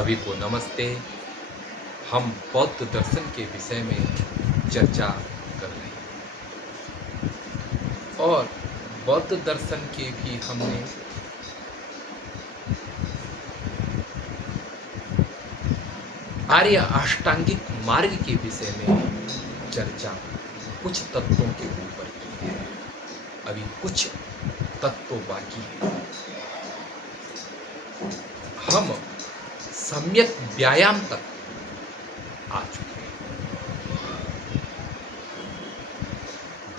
सभी को नमस्ते। हम बौद्ध दर्शन के विषय में चर्चा कर रहे हैं और बौद्ध दर्शन के भी हमने आर्य अष्टांगिक मार्ग के विषय में चर्चा कुछ तत्वों के ऊपर की है। अभी कुछ तत्व बाकी है। हम सम्यक व्यायाम तक आ चुके हैं।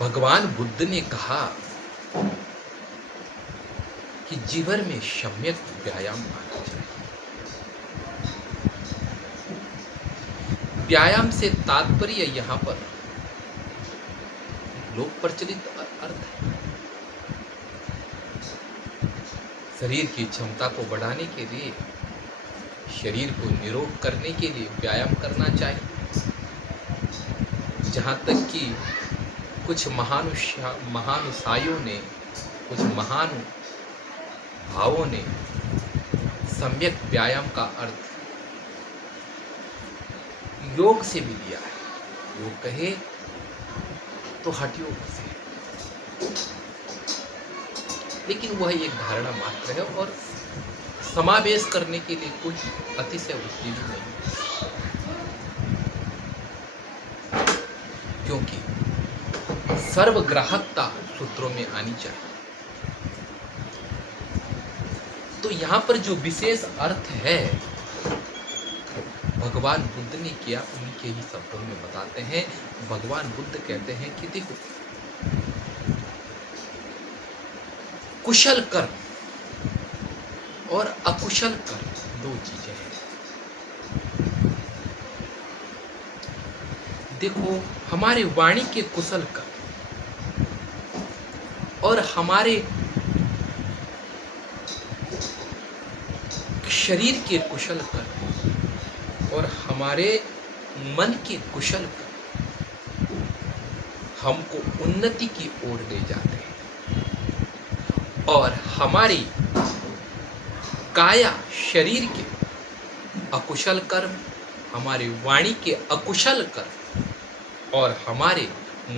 भगवान बुद्ध ने कहा कि जीवन में सम्यक व्यायाम आना चाहिए। व्यायाम से तात्पर्य यहाँ पर लोक प्रचलित अर्थ है। शरीर की क्षमता को बढ़ाने के लिए, शरीर को निरोग करने के लिए व्यायाम करना चाहिए। जहाँ तक कि कुछ महानुसायों ने, कुछ महानुभावों ने सम्यक व्यायाम का अर्थ योग से भी लिया है। योग कहे तो हठ योग से, लेकिन वह एक धारणा मात्र है और समावेश करने के लिए कुछ अतिशय उपयोगी नहीं, क्योंकि सर्वग्राहकता सूत्रों में आनी चाहिए। तो यहाँ पर जो विशेष अर्थ है भगवान बुद्ध ने किया, उनके ही शब्दों में बताते हैं। भगवान बुद्ध कहते हैं कि देखो, कुशल कर्म और अकुशल कर्म दो चीजें हैं। देखो, हमारे वाणी के कुशल कर्म और हमारे शरीर के कुशल कर्म और हमारे मन के कुशल कर्म हमको उन्नति की ओर ले जाते हैं, और हमारी काया शरीर के अकुशल कर्म, हमारे वाणी के अकुशल कर्म और हमारे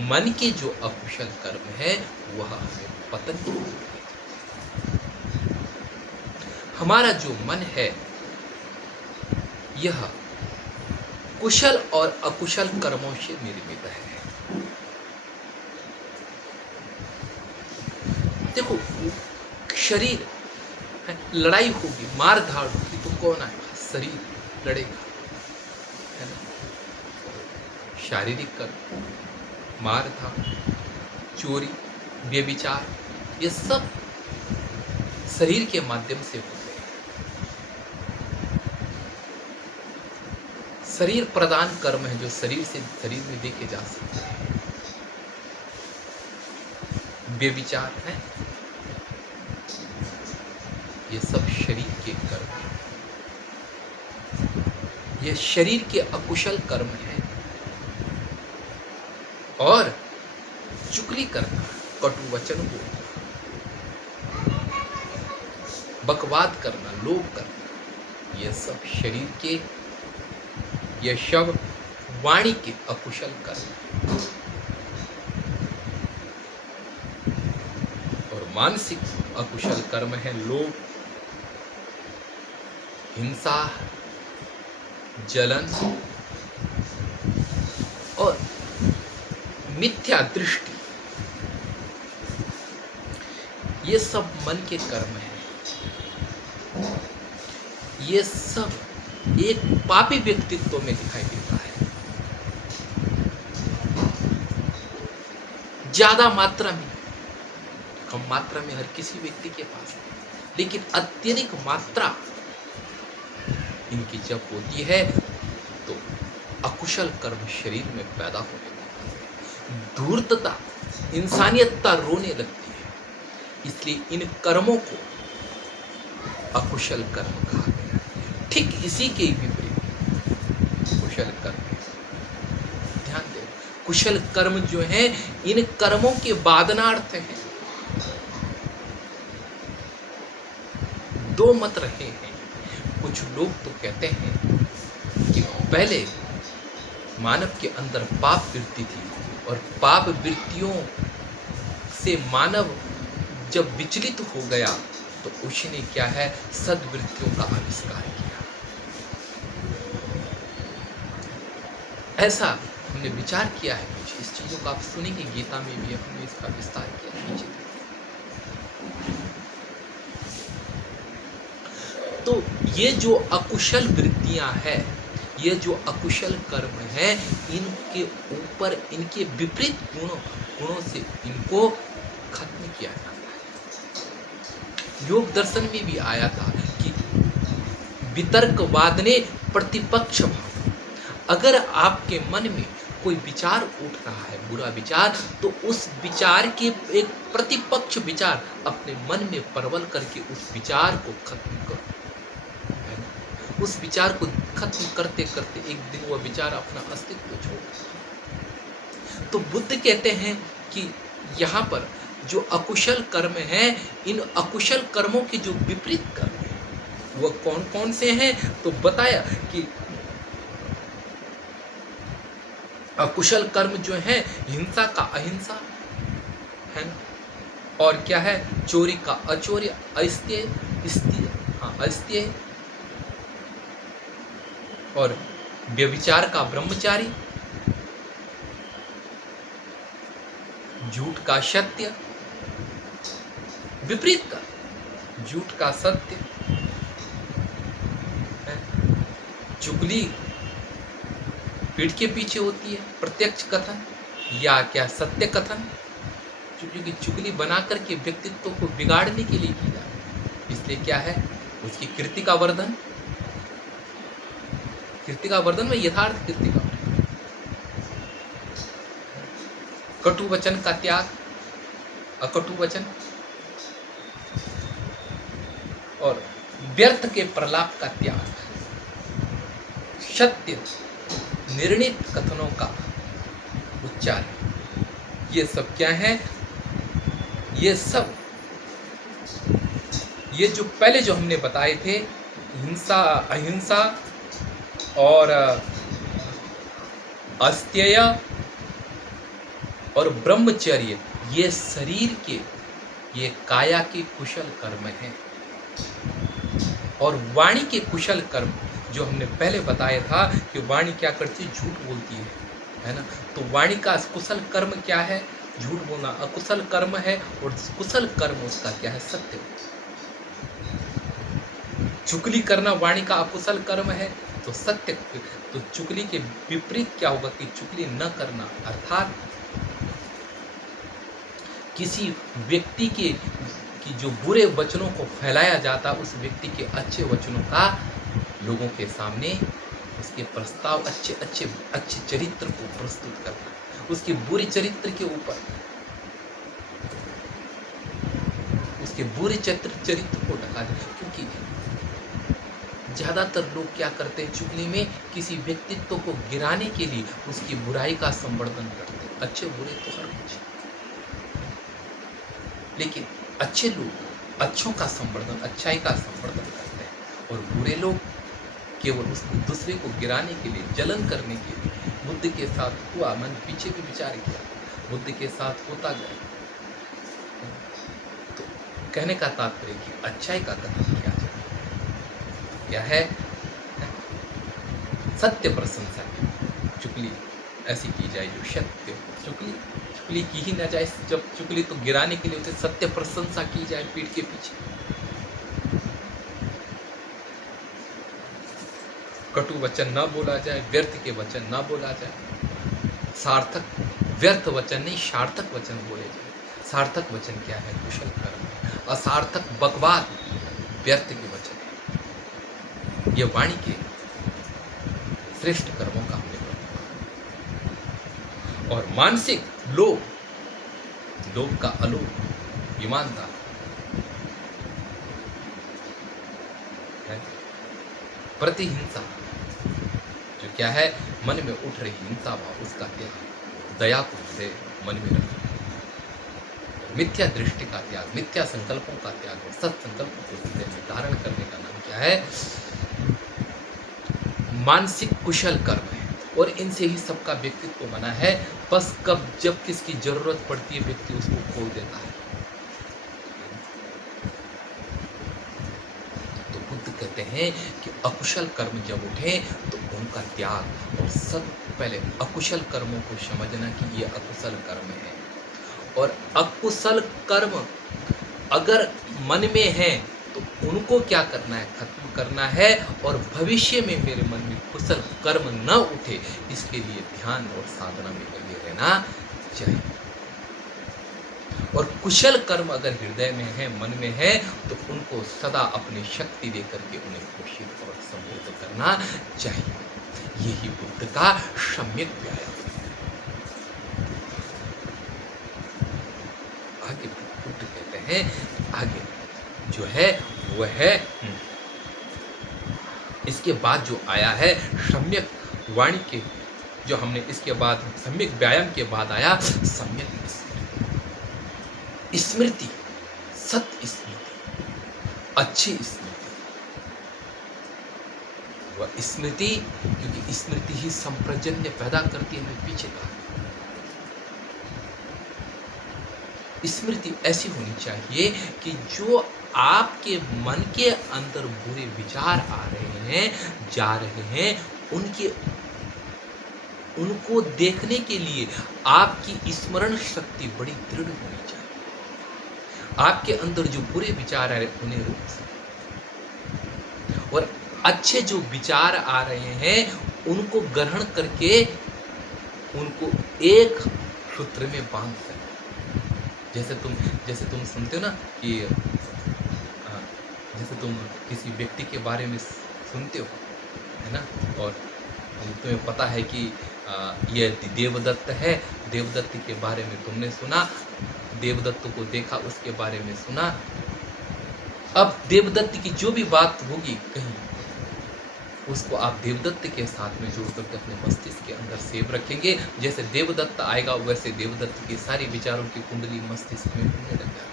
मन के जो अकुशल कर्म है वह हमें पतन की ओर ले जाते हैं। हमारा जो मन है यह कुशल और अकुशल कर्मों से निर्मित है। देखो, शरीर है, लड़ाई होगी, मार धाड़ होगी तो कौन आएगा? शरीर लड़ेगा, है ना। शारीरिक कर्म, मार धाड़, चोरी, व्यभिचार, ये सब शरीर के माध्यम से होते हैं। शरीर प्रदान कर्म है जो शरीर से शरीर में देखे जा सकते हैं। व्यभिचार है, ये सब शरीर के कर्म हैं। ये शरीर के अकुशल कर्म हैं। और चुगली करना, कटु वचन बोलना, बकवाद करना, लोभ करना, ये सब शरीर के, ये सब वाणी के अकुशल कर्म। और मानसिक अकुशल कर्म है लोभ, हिंसा, जलन और मिथ्या दृष्टि। ये सब मन के कर्म हैं। ये सब एक पापी व्यक्तित्व में दिखाई देता है, ज्यादा मात्रा में, कम मात्रा में हर किसी व्यक्ति के पास है, लेकिन अत्यधिक मात्रा इनकी जब होती है तो अकुशल कर्म शरीर में पैदा होने लगता है। धूर्तता, इंसानियतता रोने लगती है। इसलिए इन कर्मों को अकुशल कर्म कहा गया है। ठीक इसी के विपरीत कुशल कर्म। ध्यान दो, कुशल कर्म जो है इन कर्मों के बादनार्थ हैं। दो मत रहे हैं। कुछ लोग तो कहते हैं कि पहले मानव के अंदर पाप वृत्ति थी और पाप वृत्तियों से मानव जब विचलित हो गया तो उसने क्या है, सद्वृत्तियों का आविष्कार किया। ऐसा हमने विचार किया है कुछ, इस चीजों को आप सुनेंगे, गीता में भी हमने इसका विस्तार किया है। तो ये जो अकुशल वृत्तियां हैं, ये जो अकुशल कर्म है, इनके ऊपर इनके विपरीत गुणों से इनको खत्म किया जाता है। योग दर्शन में भी आया था कि वितर्कवाद ने प्रतिपक्ष भाव, अगर आपके मन में कोई विचार उठ रहा है, बुरा विचार, तो उस विचार के एक प्रतिपक्ष विचार अपने मन में प्रबल करके उस विचार को खत्म करो। उस विचार को खत्म करते करते एक दिन वह विचार अपना अस्तित्व छोड़। तो बुद्ध कहते हैं कि यहाँ पर जो अकुशल कर्म है, इन अकुशल कर्मों के जो विपरीत कर्म है वह कौन कौन से हैं, तो बताया कि अकुशल कर्म जो है, हिंसा का अहिंसा है ना, और क्या है, चोरी का अचोर्य, अस्तेय, और व्यभिचार का ब्रह्मचारी, झूठ का सत्य, विपरीत का झूठ का सत्य, चुगली पीठ के पीछे होती है, प्रत्यक्ष कथन या क्या सत्य कथन, क्योंकि चुगली बना करके व्यक्तित्व को बिगाड़ने के लिए की जाए, इसलिए क्या है, उसकी कीर्ति का वर्धन, कीर्ति का वर्धन में यथार्थ कीर्ति का, कटु वचन का त्याग, अकटु वचन, और व्यर्थ के प्रलाप का त्याग, सत्य निर्णित कथनों का उच्चारण, ये सब क्या है, ये सब ये जो पहले जो हमने बताए थे, हिंसा, अहिंसा और अस्तेय और ब्रह्मचर्य, ये शरीर के, ये काया के कुशल कर्म हैं। और वाणी के कुशल कर्म जो हमने पहले बताया था कि वाणी क्या करती है, झूठ बोलती है ना, तो वाणी का कुशल कर्म क्या है, झूठ बोलना अकुशल कर्म है, और कुशल कर्म उसका क्या है, सत्य। चुगली करना वाणी का अकुशल कर्म है, तो सत्य, तो चुगली के विपरीत क्या होगा कि चुगली न करना, अर्थात किसी व्यक्ति के कि जो बुरे वचनों को फैलाया जाता, उस व्यक्ति के अच्छे वचनों का लोगों के सामने, उसके प्रस्ताव, अच्छे चरित्र को प्रस्तुत करना, उसके बुरे चरित्र के ऊपर, उसके बुरे चरित्र को ढका देना। क्योंकि ज़्यादातर लोग क्या करते हैं, चुगली में किसी व्यक्तित्व को गिराने के लिए उसकी बुराई का संवर्धन करते हैं, अच्छे बुरे तो हर कुछ, लेकिन अच्छे लोग अच्छों का संवर्धन, अच्छाई का संवर्धन करते हैं, और बुरे लोग केवल उस दूसरे को गिराने के लिए, जलन करने के लिए। बुद्ध के साथ हुआ, मैंने पीछे भी विचार किया, बुद्ध के साथ होता गया। तो कहने का तात्पर्य कि अच्छाई का कथन किया जाए, क्या है, सत्य प्रशंसा की, चुगली ऐसी की जाए जो सत्य, चुगली की ही ना जाए, जब चुगली तो गिराने के लिए उसे सत्य प्रशंसा की जाए पीठ के पीछे। कटु वचन न बोला जाए, व्यर्थ के वचन न बोला जाए, सार्थक, व्यर्थ वचन नहीं सार्थक वचन बोले जाए। सार्थक वचन क्या है, कुशल कर्म। असार्थक बकवाद व्यर्थ के वचन है। ये वाणी के श्रेष्ठ कर्मों का हमने और मानसिक लोभ, लोभ का अलोभ, ईमानदार, प्रतिहिंसा, जो क्या है, मन में उठ रही हिंसा भाव, उसका त्याग, दया को से मन में रखना, मिथ्या दृष्टि का त्याग, मिथ्या संकल्पों का त्याग, और सत संकल्पों को हृदय में धारण करने का नाम क्या है, मानसिक कुशल कर्म है और इनसे ही सबका व्यक्तित्व बना है। बस कब जब किसकी जरूरत पड़ती है व्यक्ति उसको खो देता है। तो बुद्ध कहते हैं कि अकुशल कर्म जब उठे तो उनका त्याग, और सब पहले अकुशल कर्मों को समझना कि ये अकुशल कर्म है, और अकुशल कर्म अगर मन में है तो उनको क्या करना है, खत्म करना है, और भविष्य में मेरे मन में कुशल कर्म न उठे इसके लिए ध्यान और साधना में लगे रहना चाहिए। और कुशल कर्म अगर हृदय में है, मन में है, तो उनको सदा अपनी शक्ति देकर के उन्हें पोषित और समृद्ध करना चाहिए। यही बुद्ध का सम्यक व्यायाम है। आगे बुद्ध कहते हैं, आगे जो है वह है इसके बाद जो आया है सम्यक वाणी के, जो हमने इसके बाद सम्यक व्यायाम के बाद आया सम्यक स्मृति, सत्य स्मृति, अच्छी स्मृति। वह स्मृति, क्योंकि स्मृति ही संप्रजन्य पैदा करती है। मैं पीछे कहा स्मृति ऐसी होनी चाहिए कि जो आपके मन के अंदर बुरे विचार आ रहे हैं, जा रहे हैं, उनको देखने के लिए आपकी स्मरण शक्ति बड़ी दृढ़ होनी चाहिए। आपके अंदर जो बुरे विचार आ रहे हैं उन्हें रोक सके, और अच्छे जो विचार आ रहे हैं उनको ग्रहण करके उनको एक सूत्र में बांध सके। जैसे तुम सुनते हो ना कि जैसे तुम किसी व्यक्ति के बारे में सुनते हो, है ना, और तुम्हें पता है कि ये देवदत्त है, देवदत्त के बारे में तुमने सुना, देवदत्त को देखा, उसके बारे में सुना। अब देवदत्त की जो भी बात होगी कहीं, उसको आप देवदत्त के साथ में जोड़ करके अपने मस्तिष्क के अंदर सेव रखेंगे। जैसे देवदत्त आएगा वैसे देवदत्त की सारी विचारों की कुंडली मस्तिष्क में घूमने लग जाएगी।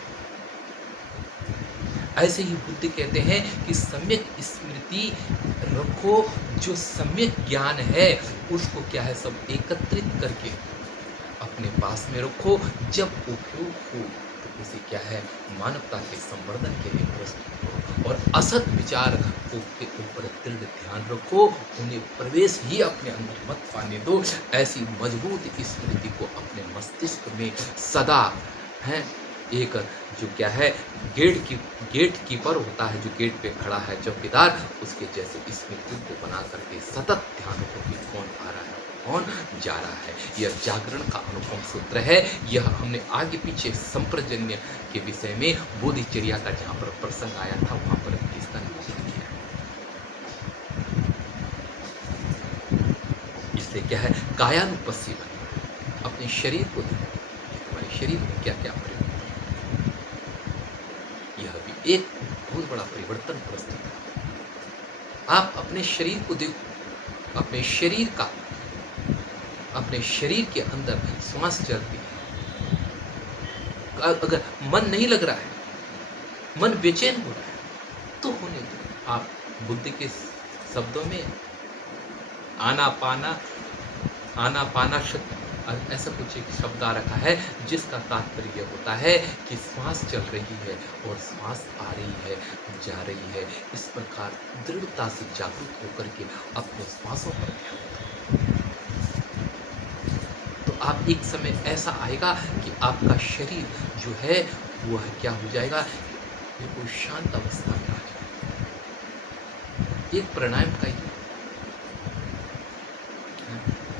ऐसे ही बुद्ध कहते हैं कि सम्यक स्मृति रखो, जो सम्यक ज्ञान है उसको क्या है सब एकत्रित करके अपने पास में रखो। जब उपयोग हो तो उसे क्या है मानवता के संवर्धन के लिए प्रस्तुत करो, और असत विचार को के ऊपर दृढ़ ध्यान रखो, उन्हें प्रवेश ही अपने अंदर मत पाने दो। ऐसी मजबूत स्मृति को अपने मस्तिष्क में सदा है, एक जो क्या है गेट कीपर होता है, जो गेट पे खड़ा है चौकीदार, उसके जैसे स्मृति को बना करके सतत ध्यान रखो कि कौन आ रहा है कौन जा रहा है। यह जागरण का अनुपम सूत्र है। यह हमने आगे पीछे संप्रजन्य के विषय में बोधिचर्या का जहाँ पर प्रसंग आया था वहाँ पर इसका निरूपण किया। इसलिए क्या है कायानुपस्सी बनना, अपने शरीर को देखो, हमारे शरीर में क्या क्या प्रयोग, यह भी एक बहुत बड़ा परिवर्तन प्रस्तुत है। आप अपने शरीर को देखो, अपने शरीर के अंदर श्वास चलती है, अगर मन नहीं लग रहा है, मन बेचैन हो रहा है तो होने दो। आप बुद्ध के शब्दों में आनापाना ऐसा कुछ एक शब्द आ रखा है जिसका तात्पर्य होता है कि श्वास चल रही है और श्वास आ रही है जा रही है। इस प्रकार दृढ़ता से जागरूक होकर के अपने श्वासों पर ध्यान दो, तो आप एक समय ऐसा आएगा कि आपका शरीर जो है वह क्या हो जाएगा, बिल्कुल शांत अवस्था में आ जाएगा। एक प्राणायाम का ही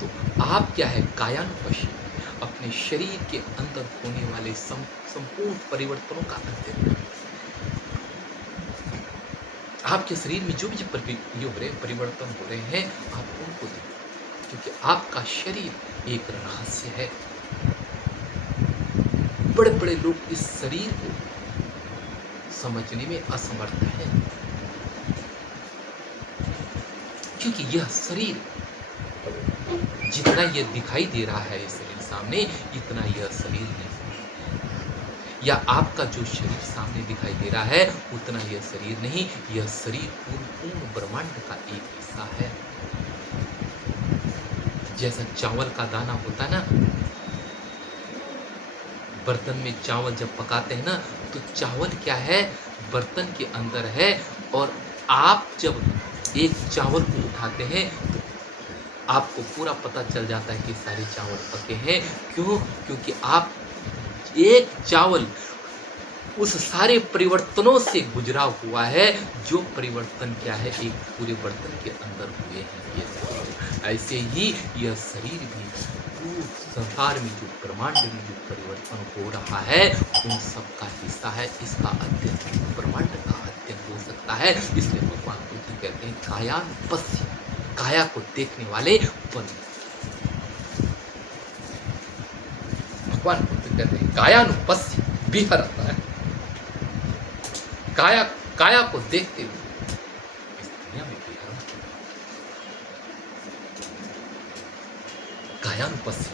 तो आप क्या है कायानुपस्सी, अपने शरीर के अंदर होने वाले संपूर्ण परिवर्तनों का अध्ययन करें। आपके शरीर में जो भी परिवर्तन हो रहे हैं आप उनको देखो, क्योंकि आपका शरीर एक रहस्य है। बड़े बड़े लोग इस शरीर को समझने में असमर्थ हैं, क्योंकि यह शरीर जितना यह दिखाई दे रहा है इस शरीर सामने, इतना यह शरीर नहीं। या आपका जो शरीर सामने दिखाई दे रहा है उतना यह शरीर नहीं, यह शरीर पूर्ण ब्रह्मांड का एक हिस्सा है। जैसा चावल का दाना होता ना, बर्तन में चावल जब पकाते हैं ना, तो चावल क्या है, बर्तन के अंदर है, और आप जब एक चावल को उठाते हैं तो आपको पूरा पता चल जाता है कि सारे चावल पके हैं। क्यों? क्योंकि आप एक चावल उस सारे परिवर्तनों से गुजरा हुआ है, जो परिवर्तन क्या है, एक पूरे बर्तन के अंदर हुए हैं ये शरीर। ऐसे ही यह शरीर भी पूरे संसार में जो ब्रह्मांड में जो परिवर्तन हो रहा है उन सब का हिस्सा है। इसका अध्ययन ब्रह्मांड का अध्ययन हो सकता है। इसलिए भगवान बुद्ध कहते हैं कायानुपस्य, काया को देखने वाले बन। भगवान बुद्ध कहते हैं कायानुपस्य विहरत है, काया को देखते हुए इस दुनिया में विहरण। कायानुपस्य,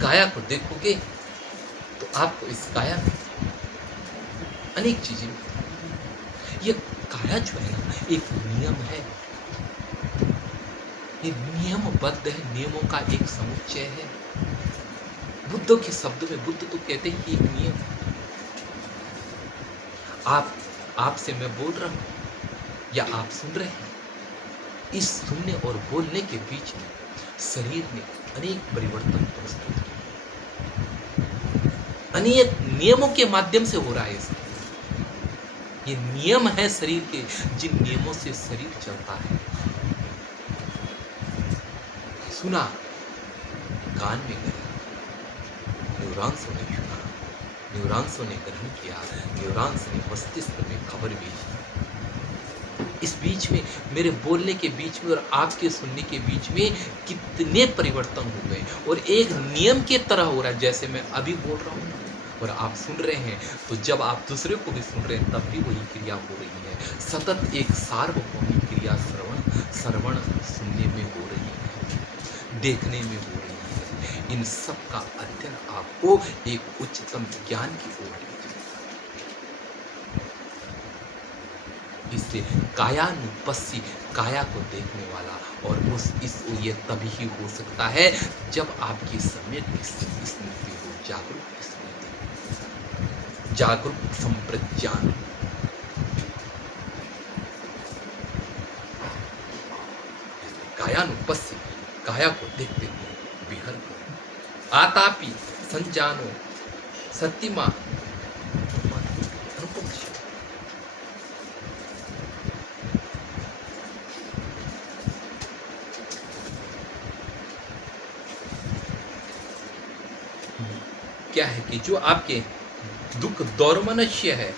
काया को देखोगे तो आपको इस काया में अनेक चीजें, ये काया जो है ना एक नियम है, ये नियमबद्ध है, नियमों का एक समुच्चय है। बुद्ध के शब्द में बुद्ध तो कहते हैं कि एक नियम। आपसे मैं बोल रहा हूं या आप सुन रहे हैं, इस सुनने और बोलने के बीच में शरीर में अनेक परिवर्तन प्रस्तुत किए, अनेक नियमों के माध्यम से हो रहा है। ये नियम है शरीर के, जिन नियमों से शरीर चलता है। सुना, कान में गया, न्यूरॉन्सों ने सुना, न्यूरॉन्सों ने ग्रहण किया, न्यूरॉन्स ने मस्तिष्क में खबर भेजी। इस बीच में, मेरे बोलने के बीच में और आपके सुनने के बीच में कितने परिवर्तन हो गए, और एक नियम के तरह हो रहा है। जैसे मैं अभी बोल रहा हूँ और आप सुन रहे हैं, तो जब आप दूसरे को भी सुन रहे हैं तब भी वही क्रिया हो रही है। सतत एक सार्वभौमिक क्रिया श्रवण सुनने में हो रही है, देखने में हो रही है। इन सब का अध्ययन आपको एक उच्चतम ज्ञान की ओर ले जाएगा। इसलिए कायानुपस्सी, काया को देखने वाला, और ये तभी ही हो सकता है जब आपकी सम्यक स्मृति हो, जागरूक स्मृति, जागरूक संप्रज्ञान। कायानुपस्सी, काया को देखते हुए विहर करो, आतापि संजानो सत्यमा अनुपम। क्या है कि जो आपके दुख दौर्मनस्य है,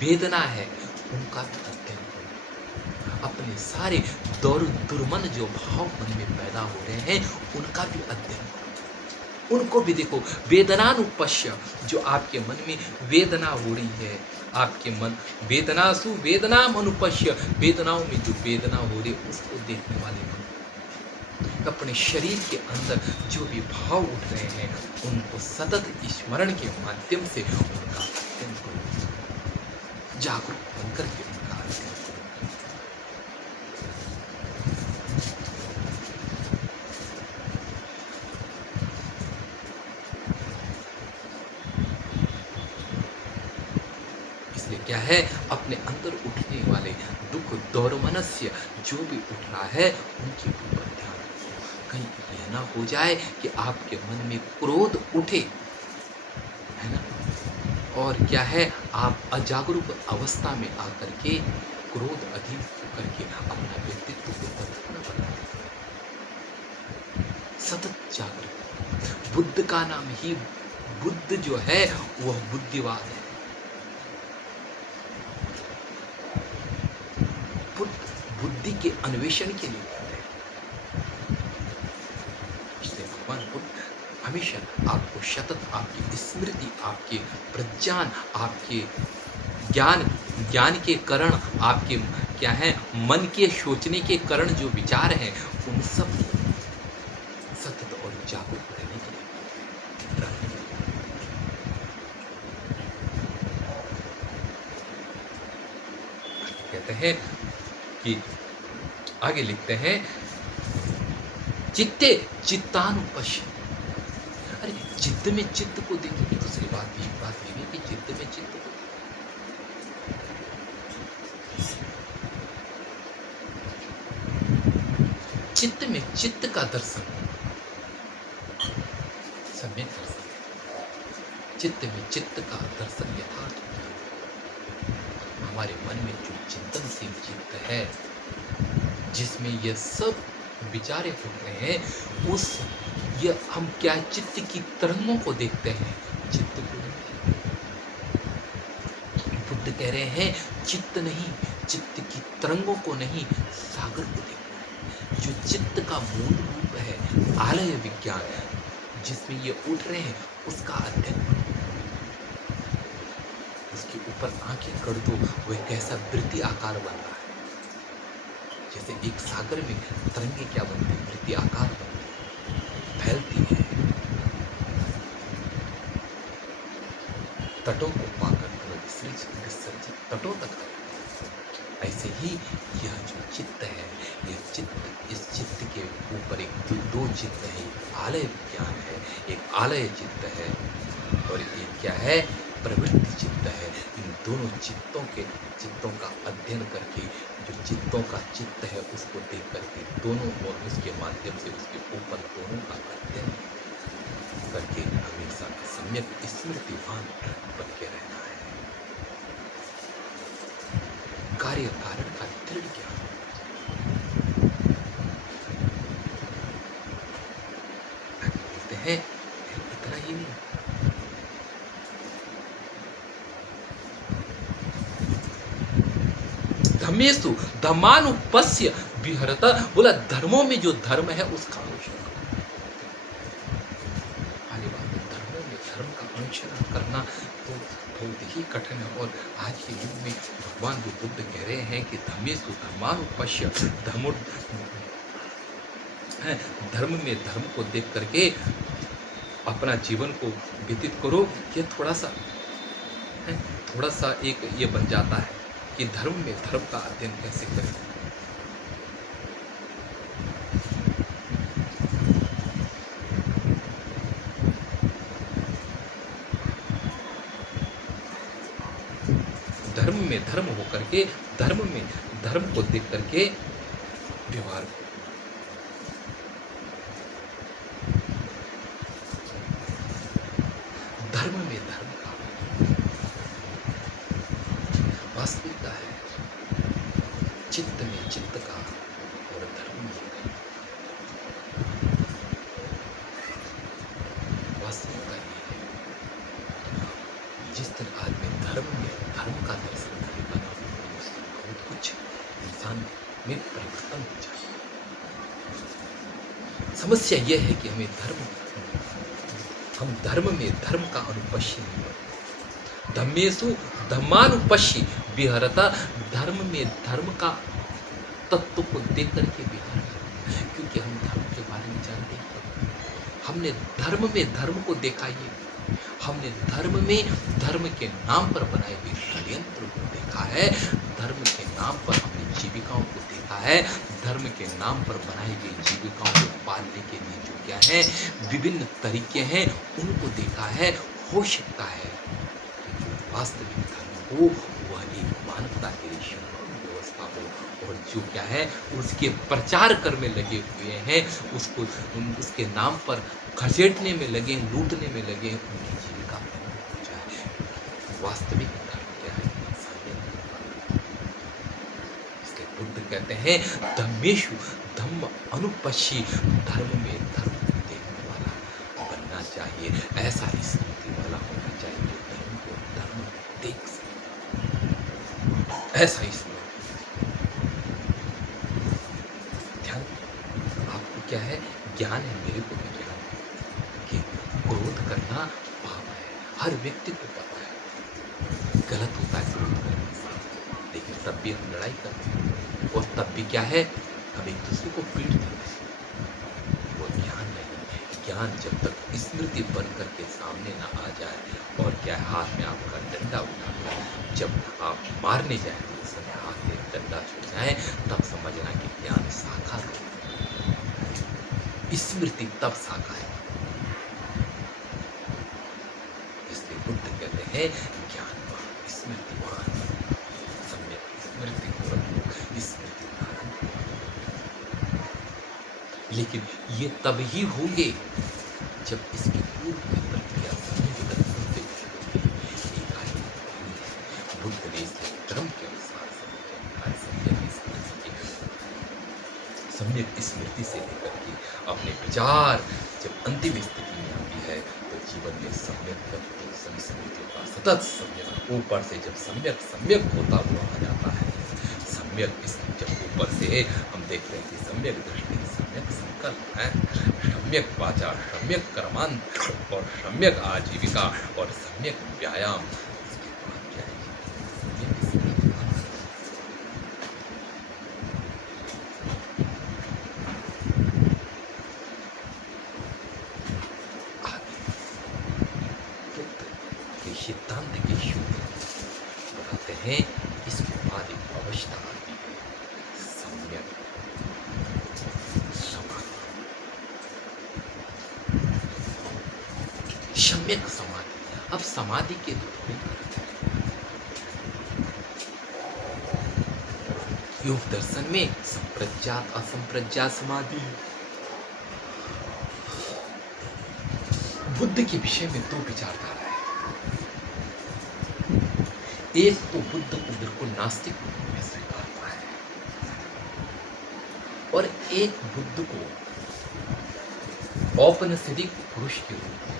वेदना है, उनका भी अध्ययन करो। अपने सारे दुर्मन जो भाव मन में पैदा हो रहे हैं उनका भी अध्ययन करो, उनको भी देखो। वेदनानुपश्य, जो आपके मन में वेदना हो रही है, आपके मन वेदनासु वेदनाम अनुपश्य, वेदनाओं में जो वेदना हो रही है उसको देखने वाले मन। अपने शरीर के अंदर जो भी भाव उठ रहे हैं उनको सतत स्मरण के माध्यम से उनका अध्ययन करो, जागरूक बनकर के उनका अध्ययन करो। इसलिए क्या है, अपने अंदर उठने वाले दुख दौर्मनस्य जो भी उठ रहा है उनके ऊपर ध्यान रखो। कहीं यह ना हो जाए कि आपके मन में क्रोध उठे, है ना, और क्या है, आप अजागरूक अवस्था में आकर के क्रोध अधीन होकर के अपना व्यक्तित्व को बदलना बना। सतत जागरूक। बुद्ध का नाम ही, बुद्ध जो है वह बुद्धिवाद है। बुद्धि के अन्वेषण के लिए है। इसलिए भगवान बुद्ध हमेशा आपको सतत आपकी स्मृति, आपके प्रज्ञान, आपके ज्ञान के कारण, आपके क्या है मन के सोचने के कारण जो विचार हैं उन सब सतत कहते हैं कि आगे लिखते हैं चित्ते चित्तानुपश्य। अरे चित्त में चित्त को देखिए कि दूसरी बात ये भी कि चित्त में चित्त को चित्त में चित्त का दर्शन, सम्यक दर्शन, चित्त में चित्त का दर्शन यथार्थ हमारे मन में जो चिंतनशील चित्त है जिसमें ये सब विचारे फूट रहे हैं, उस ये हम क्या चित्त की तरंगों को देखते हैं, चित्त को नहीं। बुद्ध कह रहे हैं चित्त नहीं, चित्त की तरंगों को नहीं, सागर को देखो। जो चित्त का मूल रूप है, आलय विज्ञान है, जिसमें ये उठ रहे हैं, उसका अध्ययन करो। उसके ऊपर आंखें कर दो, वह कैसा वृत्ति आकार बन रहा है। जैसे एक सागर में तरंगे क्या बनती है, वृत्ति आकार बनती है, फैलती है, तटों को पाकर विसर्जित तटों तक आए। ऐसे ही यह जो चित्त है, यह चित्त, इस चित्त के ऊपर एक दो चित्त है, आलय विज्ञान है, एक आलय चित्त है और एक क्या है, प्रवृत्ति चित्त है। इन दोनों चित्तों का अध्ययन करके, जो चित्तों का चित्त है उसको देख करके, दोनों और उसके माध्यम से उसके ऊपर दोनों का अध्ययन करके हमेशा सम्यक स्मृतिवान बन के रहना है। कार्य कारण का दृढ़ ज्ञान, बोलते हैं इतना ही नहीं, धम्मेषु धम्मानुपस्य विहरत, बोला धर्मों में जो धर्म है उसका अनुसरण। धर्मों में धर्म का अनुसरण करना तो बहुत ही कठिन है। और आज के युग में भगवान बुद्ध कह रहे हैं कि धम्मेषु धम्मानुपस्य, धर्म में धर्म को देख करके अपना जीवन को व्यतीत करो। ये थोड़ा सा एक ये बन जाता है कि धर्म में धर्म का अध्ययन कैसे करें। धर्म में धर्म हो करके, धर्म में धर्म को देख करके व्यवहार को, धर्म में धर्म का वास्तविकता है, चित्त में चित्त का और धर्म में वास्तविकता ये है। जिस दिन आदमी धर्म में धर्म का दर्शन करेगा ना, बहुत कुछ इंसान में परिवर्तन हो जाएगा। समस्या यह है कि हम धर्म में धर्म का अनुपश्य नहीं बनते। धम्मेषु धम्मानुपश्य विहरता, धर्म में धर्म का तत्व को देख करके विहार करते, क्योंकि हम धर्म के बारे में जानते हैं। हमने धर्म में धर्म को देखा, ये हमने धर्म में धर्म के नाम पर बनाए हुए षड्यंत्र को देखा है। धर्म के नाम पर हमने जीविकाओं को देखा है। धर्म के नाम पर बनाई गई जीविकाओं को पालने के लिए जो क्या है विभिन्न तरीके हैं, उनको देखा है। हो सकता है जो वास्तविक धर्म हो वह एक मानवता के लिए संपूर्ण व्यवस्था हो, और जो क्या है उसके प्रचार कर में लगे हुए हैं, उसको उसके नाम पर खसेटने में लगे, लूटने में लगे, उनकी जीविका हो जाए। वास्तविक धर्म क्या है? इंसानियत। इसलिए बुद्ध कहते हैं धम्मेषु धम्म अनुपश्य, धर्म में धर्म को देखने वाला बनना चाहिए। ऐसा स्मृति वाला होना चाहिए जो धर्म को धर्म देख सके। ऐसा स्मृति ध्यान, आपको क्या है ज्ञान है, मेरे को भी ज्ञान है कि क्रोध करना पाप है। हर व्यक्ति को पता है गलत होता है क्रोध करने से, लेकिन तब भी हम लड़ाई करते हैं और तब भी क्या है हम एक दूसरे को पीट देते हैं। वो ज्ञान नहीं। ज्ञान जब तक स्मृति बन करके सामने ना आ जाए, और क्या हाथ में आपका डंडा उठा, जब आप मारने जाए तो उस समय हाथ गंदा छूट जाए तब समझना कि ज्ञान साकार हो, स्मृति तब साकार है। इसलिए बुद्ध कहते हैं ज्ञानवान स्मृतिवान, सम्यक स्मृति को रखो, स्मृति धारण। लेकिन ये तब ही होंगे जब इसकी पूर्व में प्रतिक्रिया सम्यक दर्शन से होगी। बुद्ध ने इसके क्रम के अनुसार सम्यक स्मृति से लेकर के अपने विचार जब अंतिम स्थिति में आती है तो जीवन में सम्यक स्मृतियों का सतत सम्यक ऊपर से जब सम्यक होता हुआ आ जाता है। सम्यक जब ऊपर से हम देखते हैं कि सम्यक दृष्टि, सम्यक संकल्प है, सम्यक वाचा, सम्यक कर्मांत और सम्यक आजीविका और सम्यक व्यायाम। इसके बाद क्या है? सम्यक स्मृति। सिद्धांत के शुरू बताते हैं इसके बाद एक अवस्था आती है सम्यक समाधि। सम्यक समाधि। अब समाधि के दो प्रकार हैं। योग दर्शन में संप्रज्ञात असंप्रज्ञात समाधि है। बुद्ध के विषय में दो विचारधारा है। एक तो बुद्ध को बिल्कुल नास्तिक रूप में स्वीकारता है और एक बुद्ध को औपनिषदिक पुरुष के रूप में,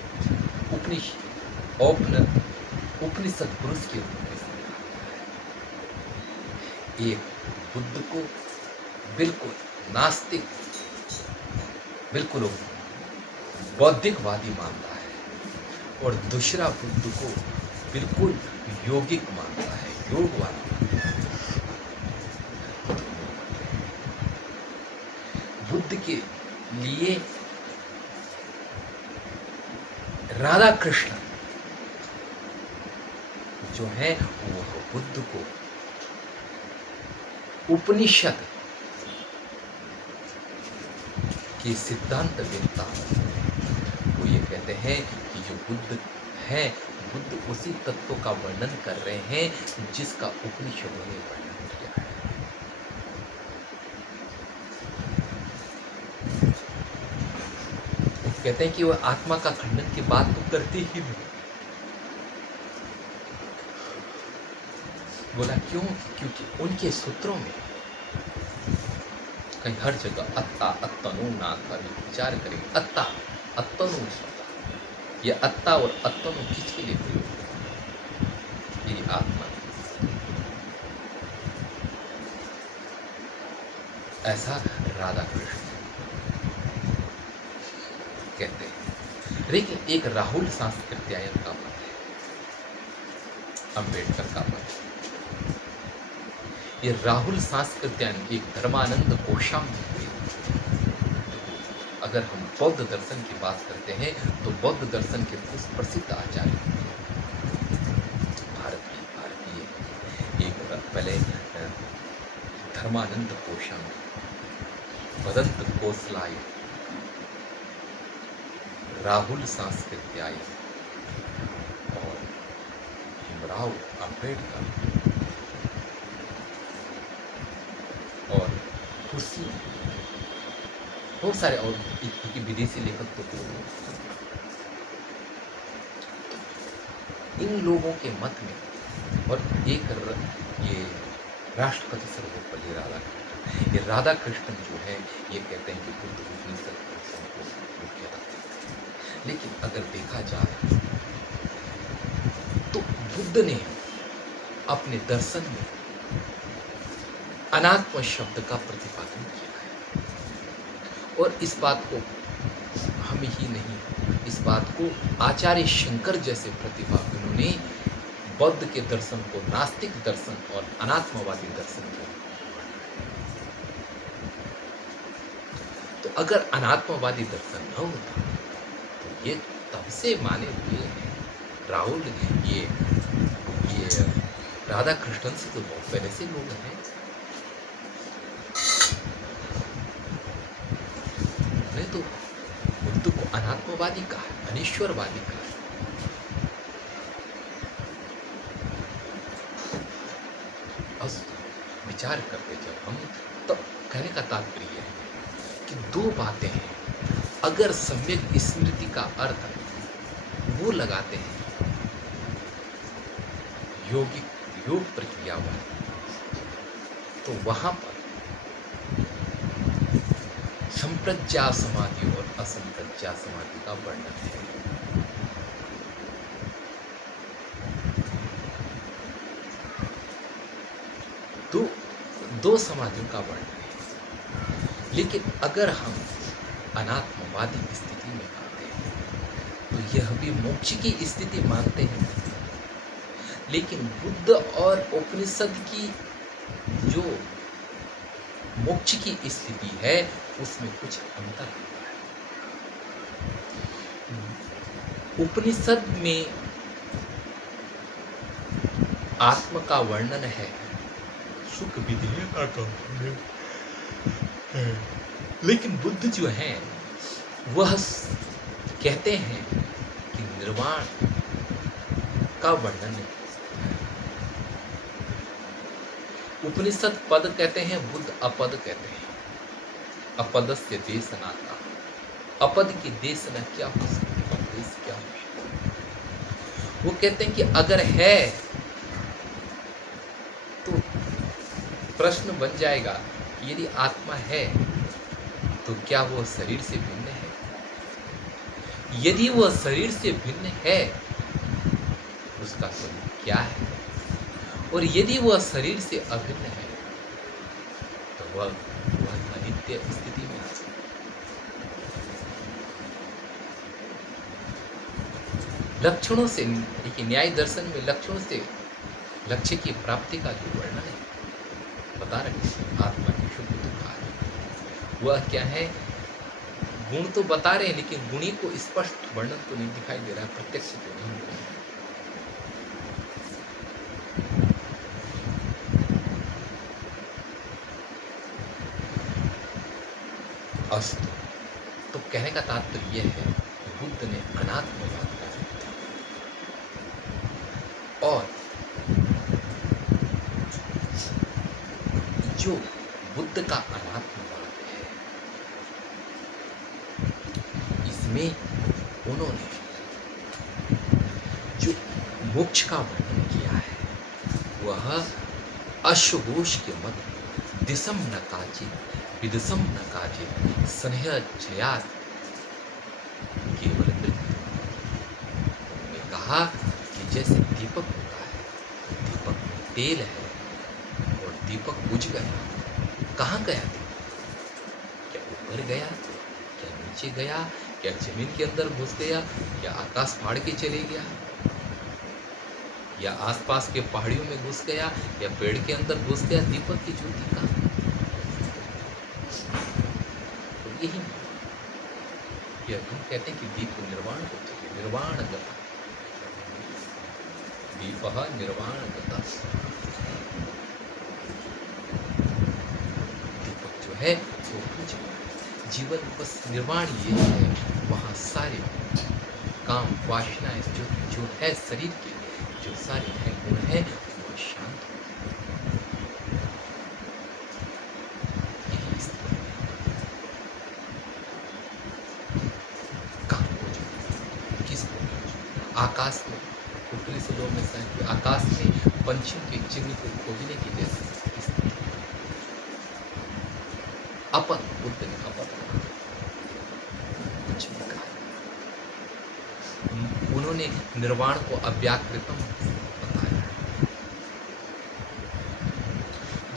उपनिषद पुरुष के रूप में स्वीकारता है। एक बुद्ध को बिल्कुल नास्तिक, बिल्कुल बौद्धिकवादी मानता है और दूसरा बुद्ध को बिल्कुल योगिक मानता है, योगवादी। बुद्ध के लिए राधा कृष्ण जो है वो बुद्ध को उपनिषद के सिद्धांत वेत्ता वो ये कहते हैं कि जो बुद्ध है, बुद्ध उसी तत्व का वर्णन कर रहे हैं जिसका उपनिषदों ने वर्णन किया है। वो कहते हैं कि वह आत्मा का खंडन की बात तो करते ही नहीं। बोला क्यों? क्योंकि उनके सूत्रों में कहीं हर जगह अत्ता अत्तनु नाथ का विचार करेंगे। अत्ता अत्तनु शब्द, ये अत्ता और अत्तनु किसके लिए प्रयोग है? ये आत्मा। ऐसा राधा कृष्ण कहते हैं। लेकिन एक राहुल सांस्कृत्यायन का मत है, अम्बेडकर का मत है। ये राहुल सांस्कृत्यायन एक धर्मानंद कोशाम्बी हुए। अगर हम बौद्ध दर्शन की बात करते हैं तो बौद्ध दर्शन के कुछ प्रसिद्ध आचार्य भारतीय एक पहले धर्मानंद कोशाम्बी, भदंत कोसलाई, राहुल सांस्कृत्यायन और भीमराव अम्बेडकर और खुशी बहुत सारे और क्योंकि विदेशी लेखक तो इन लोगों के मत में और एक ये राष्ट्रपति सर्वपल्ली राधाकृष्णन, ये राधाकृष्णन जो है ये कहते हैं कि बुद्ध उपनिषद को मुख्यतः देते हैं। लेकिन अगर देखा जाए तो बुद्ध ने अपने दर्शन में अनात्म शब्द का प्रतिपादन किया है और इस बात को हम ही नहीं, इस बात को आचार्य शंकर जैसे प्रतिपादकों ने बौद्ध के दर्शन को नास्तिक दर्शन और अनात्मवादी दर्शन किया। तो अगर अनात्मवादी दर्शन न होता तो ये तब से माने हुए हैं राहुल, ये राधा कृष्णन से तो बहुत पहले से लोग हैं अनात्मवादी का है, अनिश्वरवादी का है। बस विचार करते जब हम, तब कहने का तात्पर्य है कि दो बातें हैं, अगर सम्यक स्मृति का अर्थ वो लगाते हैं योगिक योग प्रक्रिया वाले, तो वहां पर संप्रज्ञा समाधि और असंप्रज्ञा समाधि का वर्णन है। दो दो समाधियों का वर्णन है। लेकिन अगर हम अनात्मवादी स्थिति में आते हैं तो यह भी मोक्ष की स्थिति मानते हैं, लेकिन बुद्ध और उपनिषद की जो मोक्ष की स्थिति है उसमें कुछ अंतर है। उपनिषद में आत्म का वर्णन है, सुख विधेयता का वर्णन है, लेकिन बुद्ध जो हैं वह कहते हैं कि निर्वाण का वर्णन है। उपनिषद पद कहते हैं, बुद्ध अपद कहते हैं। अपदस्य देशनाता, अपद की देशना क्या हो सकती है, उपदेश क्या हो सकती है। वो कहते हैं कि अगर है तो प्रश्न बन जाएगा कि यदि आत्मा है तो क्या वो शरीर से भिन्न है? यदि वह शरीर से भिन्न है उसका स्वरूप क्या है? और यदि वह शरीर से अभिन्न है तो वह अनित्य स्थिति में आ सकता है। लक्षणों से, देखिए न्याय दर्शन में लक्षणों से लक्ष्य की प्राप्ति का जो वर्णन है बता रहे हैं, आत्मा की शुभ दुख आदि, वह क्या है? गुण तो बता रहे हैं लेकिन गुणी को स्पष्ट वर्णन तो नहीं दिखाई दे रहा है, प्रत्यक्ष तो नहीं हो रहा है। अस्तु, तो कहने का तात्पर्य यह है कि बुद्ध ने अनात्मवाद का और जो बुद्ध का अनात्मवाद है इसमें उन्होंने जो मोक्ष का वर्णन किया है वह अश्वघोष के मत दिशम न काचित विदसम न काचित स्नेह जयात केवल मृत्यु। उन्होंने कहा कि जैसे दीपक होता है, दीपक में तेल है और दीपक बुझ गया, कहाँ गया दीपक? क्या ऊपर गया, क्या नीचे गया, क्या जमीन के अंदर घुस गया, क्या आकाश फाड़ के चले गया, या आसपास के पहाड़ियों में घुस गया, या पेड़ के अंदर घुस गया? दीपक की ज्योति कहाँ? तो यही हम कहते हैं कि दीप निर्वाण को चाहिए, निर्वाण गता, दीपः निर्वाण गता। दीपक जो है वो बुझ गया, जीवन बस निर्वाण ये है, वहाँ सारे काम वासनाएं जो है शरीर के जो सारे हैं गुण है वो शांत हो। यही स्थिति है। कहाँ पहुँचे, किस आकाश में, उपनिषदों में आकाश में पंछियों के चिन्ह को खोजने की जैसे स्थिति। अपन बुद्ध ने अपन कुछ भी कहा, उन्होंने निर्वाण को अव्याकृतम बताया।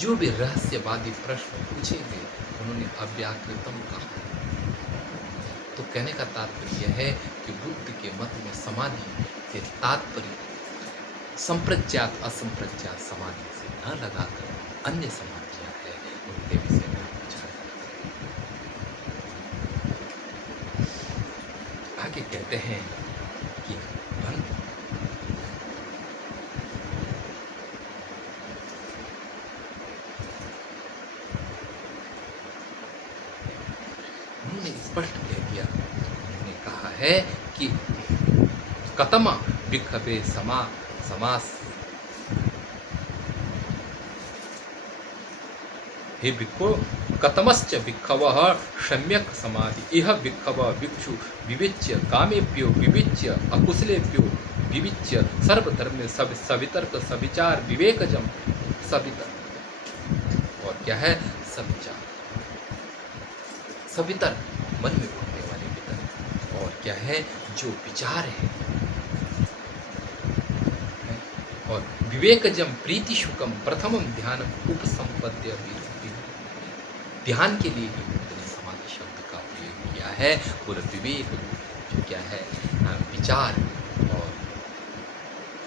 जो भी रहस्यवादी प्रश्न पूछे गए उन्होंने अव्याकृतम कहा। तो कहने का तात्पर्य यह है कि बुद्ध के मत में समाधि के तात्पर्य संप्रज्ञात असंप्रज्ञात समाधि से न लगाकर अन्य समाधियां हैं, उनके विषय में विचार करते हैं। आगे कहते हैं कि उन्होंने स्पष्ट कह दिया, उन्होंने कहा है है कि कतमा विखबे समास। हे भिक्खो, कतमश्च भिक्खवः सम्यक् समाधि इह भिक्खवः भिक्षु विविच्य कामेभ्यो विविच्य अकुशलेभ्यो विविच्य सर्वधर्म सवितर्क सविचार विवेकजम सवितर्क। और क्या है? सविचार, सवितर्क मन में उठने वाले वितर्क। और क्या है? जो विचार है। और विवेकजम प्रीति शुकम प्रथमम ध्यानम उपसंपद्य। ध्यान के लिए ही बुद्ध ने समाधि शब्द का प्रयोग किया है। और विवेक जो क्या है? विचार और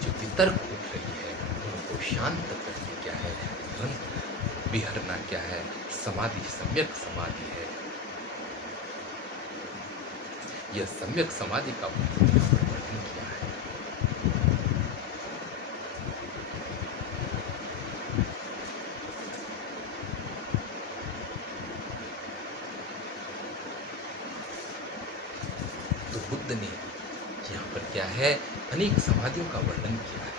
जो वितर्क उठ रही है उनको शांत करके क्या है? रंग बिहरना क्या है? समाधि, सम्यक समाधि है। यह सम्यक समाधि का वर्णन किया है। तो बुद्ध ने यहाँ पर क्या है? अनेक समाधियों का वर्णन किया है।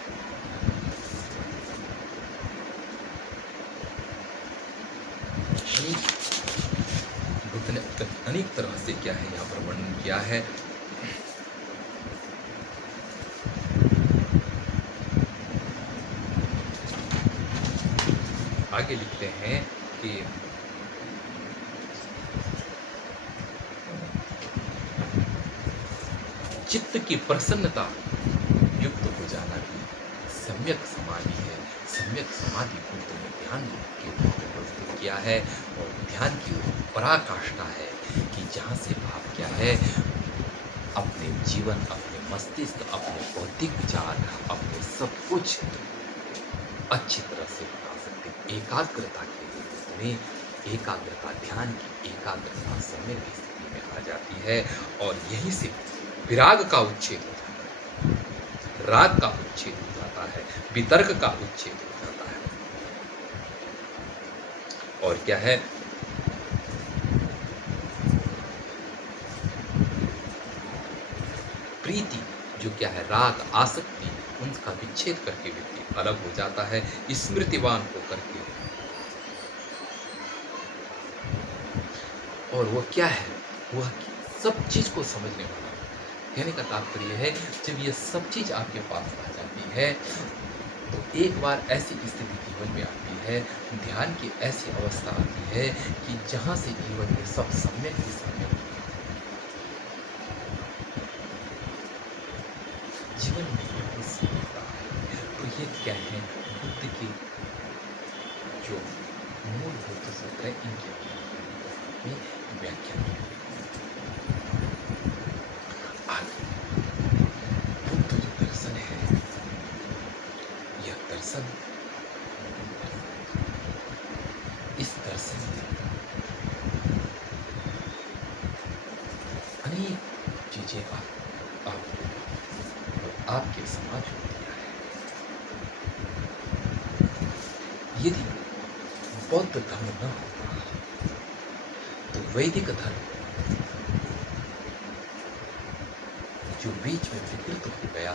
बुद्ध ने अनेक तरह से क्या है यहाँ पर वर्णन किया है। आगे लिखते हैं कि चित्त की प्रसन्नता युक्त हो जाना भी सम्यक समाधि है। सम्यक समाधि बुद्ध ने ध्यान के रूप में प्रस्तुत किया है। और ध्यान की पराकाष्ठा है कि जहाँ से आप क्या है? अपने जीवन, अपने मस्तिष्क, अपने बौद्धिक विचार, अपने सब कुछ अच्छी तरह से बता सकते हैं। एकाग्रता के लिए बुद्ध ने एकाग्रता, ध्यान की एकाग्रता समय की स्थिति में आ जाती है। और यहीं से विराग का उच्छेद हो जाता है, राग का उच्छेद हो जाता है, वितर्क का उच्छेद हो जाता है। और क्या है? प्रीति जो क्या है? राग, आसक्ति, उनका विच्छेद करके व्यक्ति अलग हो जाता है, स्मृतिवान होकर के। और वो क्या है? वह सब चीज को समझने वाला। कहने का तात्पर्य है जब ये सब चीज आपके पास आ जाती है तो एक बार ऐसी स्थिति जीवन में आती है, ध्यान की ऐसी अवस्था आती है कि जहां से जीवन में सब सम्यक ही सम्यक, जीवन में बिल्कुल सम्यकता है। तो ये क्या है? बुद्ध की जो मूलभूत सूत्र है इनकी व्याख्या की। बुद्ध जो दर्शन है, यह दर्शन, इस दर्शन में अनेक चीजें आपके समाज में दिया है। यदि बौद्ध धर्म न होता तो वैदिक धर्म जो बीच में विकृत हो गया,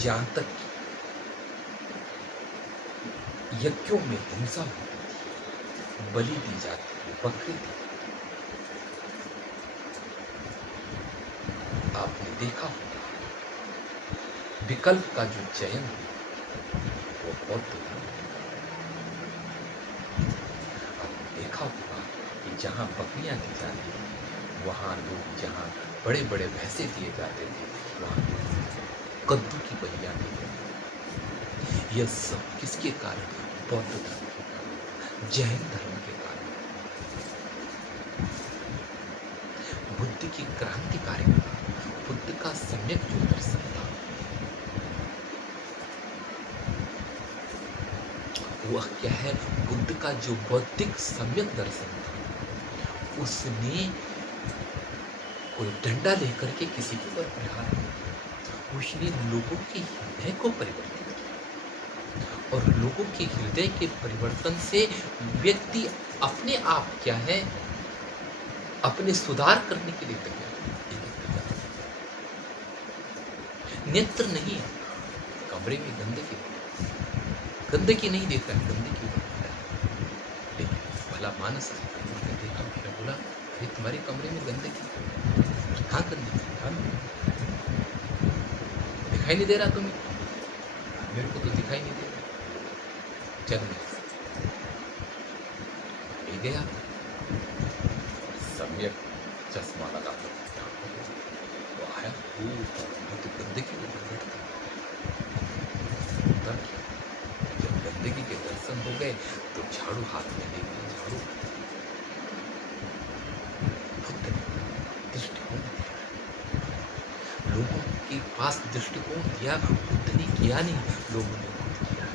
जहां तक यज्ञों में हिंसा होती थी, बलि दी जाती थी, बकरी दी। आपने देखा होगा विकल्प का जो चयन वो बौद्ध धर्म। आपने देखा होगा कि जहां बकरियां दी जाती थी, वहां लोग, जहां बड़े बड़े भैंसे दिए जाते थे, वहां कद्दू की बलियां दी जाती। यह सब किसके कारण? बौद्ध धर्म के कारण, जैन धर्म के कारण। बुद्ध की क्रांतिकारिता, बुद्ध का सम्यक जो दर्शन था, वह क्या है? बुद्ध का जो बौद्धिक सम्यक दर्शन था, उसने कोई डंडा लेकर के किसी के ऊपर प्रहार नहीं, उसने लोगों के हृदय को परिवर्तित किया। और लोगों के हृदय के परिवर्तन से व्यक्ति अपने आप क्या है? अपने सुधार करने के लिए तैयार है। नेत्र नहीं है, कमरे में गंदगी नहीं देख रहा है, गंदगी देख रहा है। लेकिन भला मानस है, उसने देखा, उसने बोला ये तुम्हारे कमरे में गंदगी, कहाँ गंदगी, कहाँ दिखाई नहीं दे रहा तुम्हें? मेरे को तो दिखाई नहीं दे रहा। चल मैं गया, सम्यक चश्मा लगा कर वो आया, वो तो गंदगी को पकड़ता। जब गंदगी के दर्शन हो गए तो झाड़ू हाथ में ले लिया, झाड़ू दृष्टिकोण दिया, लोगों के पास दृष्टिकोण दिया, बुद्ध ने किया नहीं, लोगों ने किया।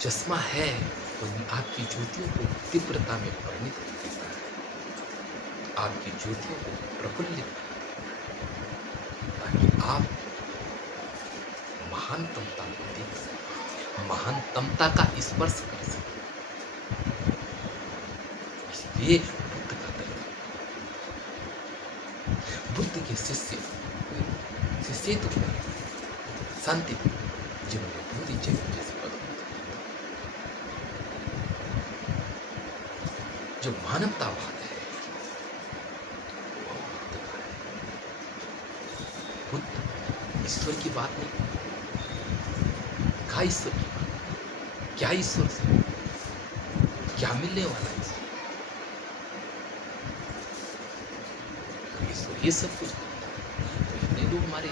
चश्मा है तो आपकी ज्योतियों को तीव्रता में परिणित कर देता है, आपकी ज्योतियों को प्रफुल्लित करता है, ताकि आप महानतमता को देख सकें, महानतमता का स्पर्श कर सकें। इसलिए बुद्ध का दर्शन, बुद्ध के शिष्य तो शांति जिन्होंने पूरी जगह जैसे पद, जो मानवतावाद है वो बुद्ध ईश्वर की बात नहीं, कहा ईश्वर की बात, क्या ईश्वर से क्या मिलने वाला है? ईश्वर ये सब कुछ तो इतने लोग मारे,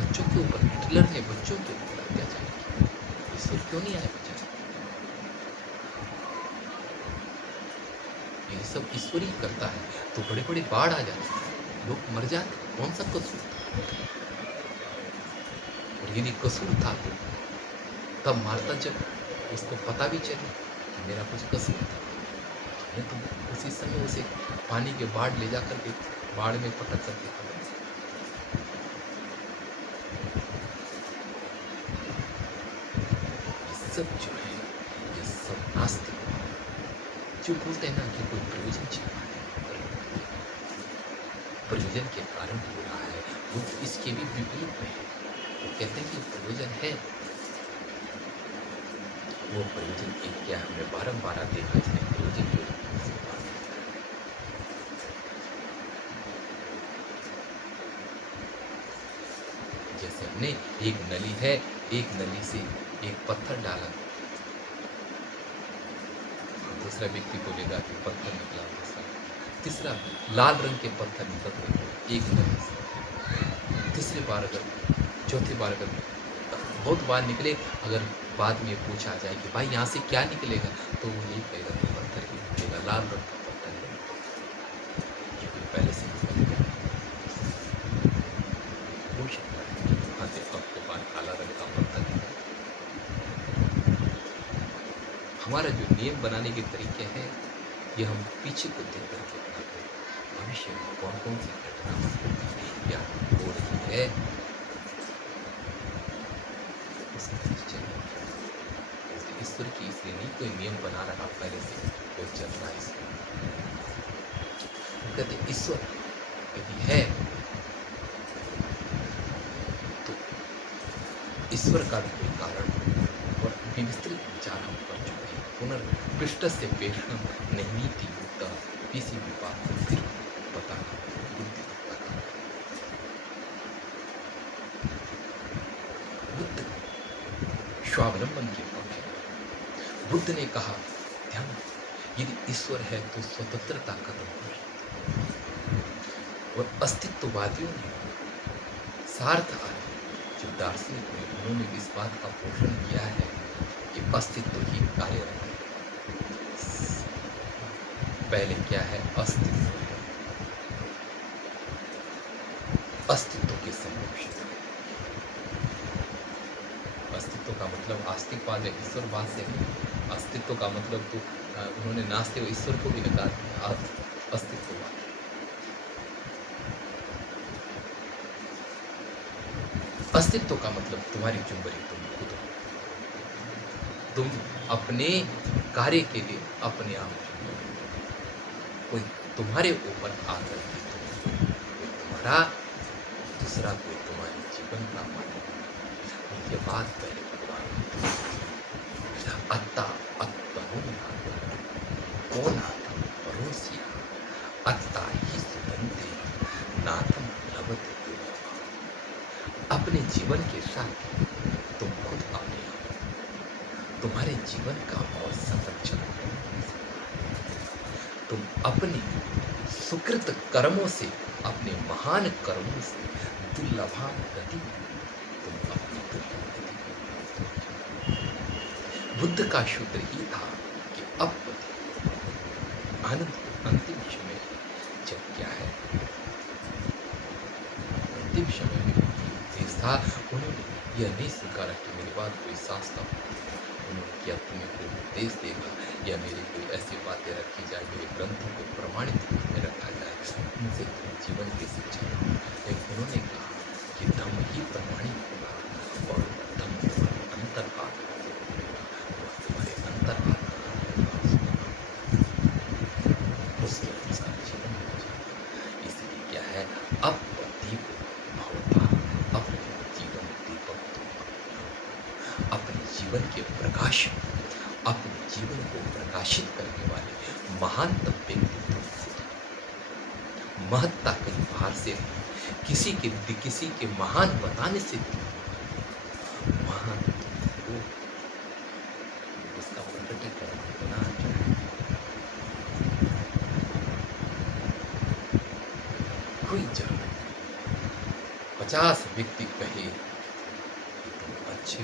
बच्चों के ऊपर हिटलर ने बच्चों के ऊपर अत्याचार किया, ईश्वर क्यों नहीं आया बेचारा? ये सब ईश्वर ही करता है तो बड़े बड़े बाढ़ आ जाते, लोग मर जाते, कौन सा कसूर था? और यदि कसूर था तो तब मारता जब उसको पता भी चले कि मेरा कुछ कसूर था, मैं तो उसी समय उसे पानी के बाढ़ ले जा करके बाढ़ में पटक कर देता। सब जो है ये सब नास्तिक जो बोलते हैं ना कि कोई प्रयोजन छिपा है, प्रयोजन के कारण हो रहा है, वो इसके भी विपरीत में है। वो कहते हैं कि प्रयोजन है, वो प्रयोजन एक क्या हमने बारंबार देखा, इसने प्रयोजन के जैसे हमने एक नली है, एक नली से एक पत्थर डाला, दूसरा व्यक्ति बोलेगा कि पत्थर निकला, दूसरा तीसरा लाल रंग के पत्थर निकल रहे एक नली से, तीसरी बार अगर चौथी बार अगर बहुत बार निकले, अगर बाद में पूछा जाए कि भाई यहाँ से क्या निकलेगा, तो वो यही कहेगा कि पत्थर ही निकलेगा, लाल रंग का पत्थर है, क्योंकि पहले से निकल गया। हो सकता है कि वहाँ से आपके पास काला रंग का पत्थर है। हमारा जो नियम बनाने के तरीके हैं, ये हम पीछे को देख करके बनाते हैं, भविष्य में कौन कौन सी घटना या हो रही है ईश्वर की, इसलिए नहीं कोई नियम बना रहा पहले से, कोई चल रहा है इसलिए। कहते ईश्वर यदि है तो ईश्वर का भी कोई कारण और विस्तृत विचार हम कर चुके हैं। पुनर्पृष्ठ से पेशण नहीं थी युक्ता, किसी भी बात को फिर पता बुद्धि लगा। बुद्ध स्वावलंबन के पक्ष, बुद्ध ने कहा ध्यान, यदि ईश्वर है तो स्वतंत्रता खत्म हो जाती, और अस्तित्ववादियों ने सार्थ आदि जो दार्शनिक हैं, उन्होंने इस बात का पोषण किया है कि अस्तित्व ही कार्यरत है। पहले क्या है? अस्तित्व, अस्तित्व के संरक्षण। अस्तित्व का मतलब आस्तिकवाद या ईश्वरवाद से नहीं, अस्तित्व का मतलब तो उन्होंने नास्ते हुए ईश्वर को भी नकार दिया, अस्तित्ववाद। अस्तित्व का मतलब तुम्हारी जुम्बरी तुम खुद हो, तुम अपने कार्य के लिए अपने आप तुम्हारे ऊपर आकर के कोई तुम्हारा, दूसरा कोई तुम्हारे जीवन का मालिक। ये बात पहले भगवान ने कही। अत्ता अत्तरो नाथ को नाथम परोसिया अत्ता ही सुबंधे नाथम लभते दुर्लभा। अपने जीवन के साथ तुम खुद अपने हो, तुम्हारे जीवन का और संरक्षण हो। तुम अपने सुकृत कर्मों से, अपने महान कर्मों से दुर्लभान गति तुम अपनी दुर्लभ गति। बुद्ध का सूत्र ही था कि अब आनंद अंतिम समय जब क्या है, अंतिम समय में उपदेश था। उन्होंने यह नहीं स्वीकारा कि मेरे बाद कोई शास्त्र, उन्होंने क्या तुम्हें कोई उपदेश देगा या मेरी कोई ऐसी बातें रखी जाए, मेरे ग्रंथों को प्रमाणित में रखा जाए, उनसे तुम जीवन की शिक्षा लो। लेकिन उन्होंने कहा कि धम्म ही प्रमाणित होगा और धम्म तुम्हारे अंतरात्मा से होगा, और तुम्हारे अंतरात्मा उसके अनुसार जीवन हो जाएगा। इसलिए क्या है, अब दीप भवता, अपने जीवन दीपक तुम अपने जीवन के प्रकाश, अपने जीवन को प्रकाशित करने वाले महानतम व्यक्तित्व खुद। महत्ता कहीं बाहर से नहीं, किसी के महान बताने से महान हो, उसका प्रकटीकरण होना चाहिए। कोई जरूरत नहीं 50 व्यक्ति कहे कि तुम अच्छे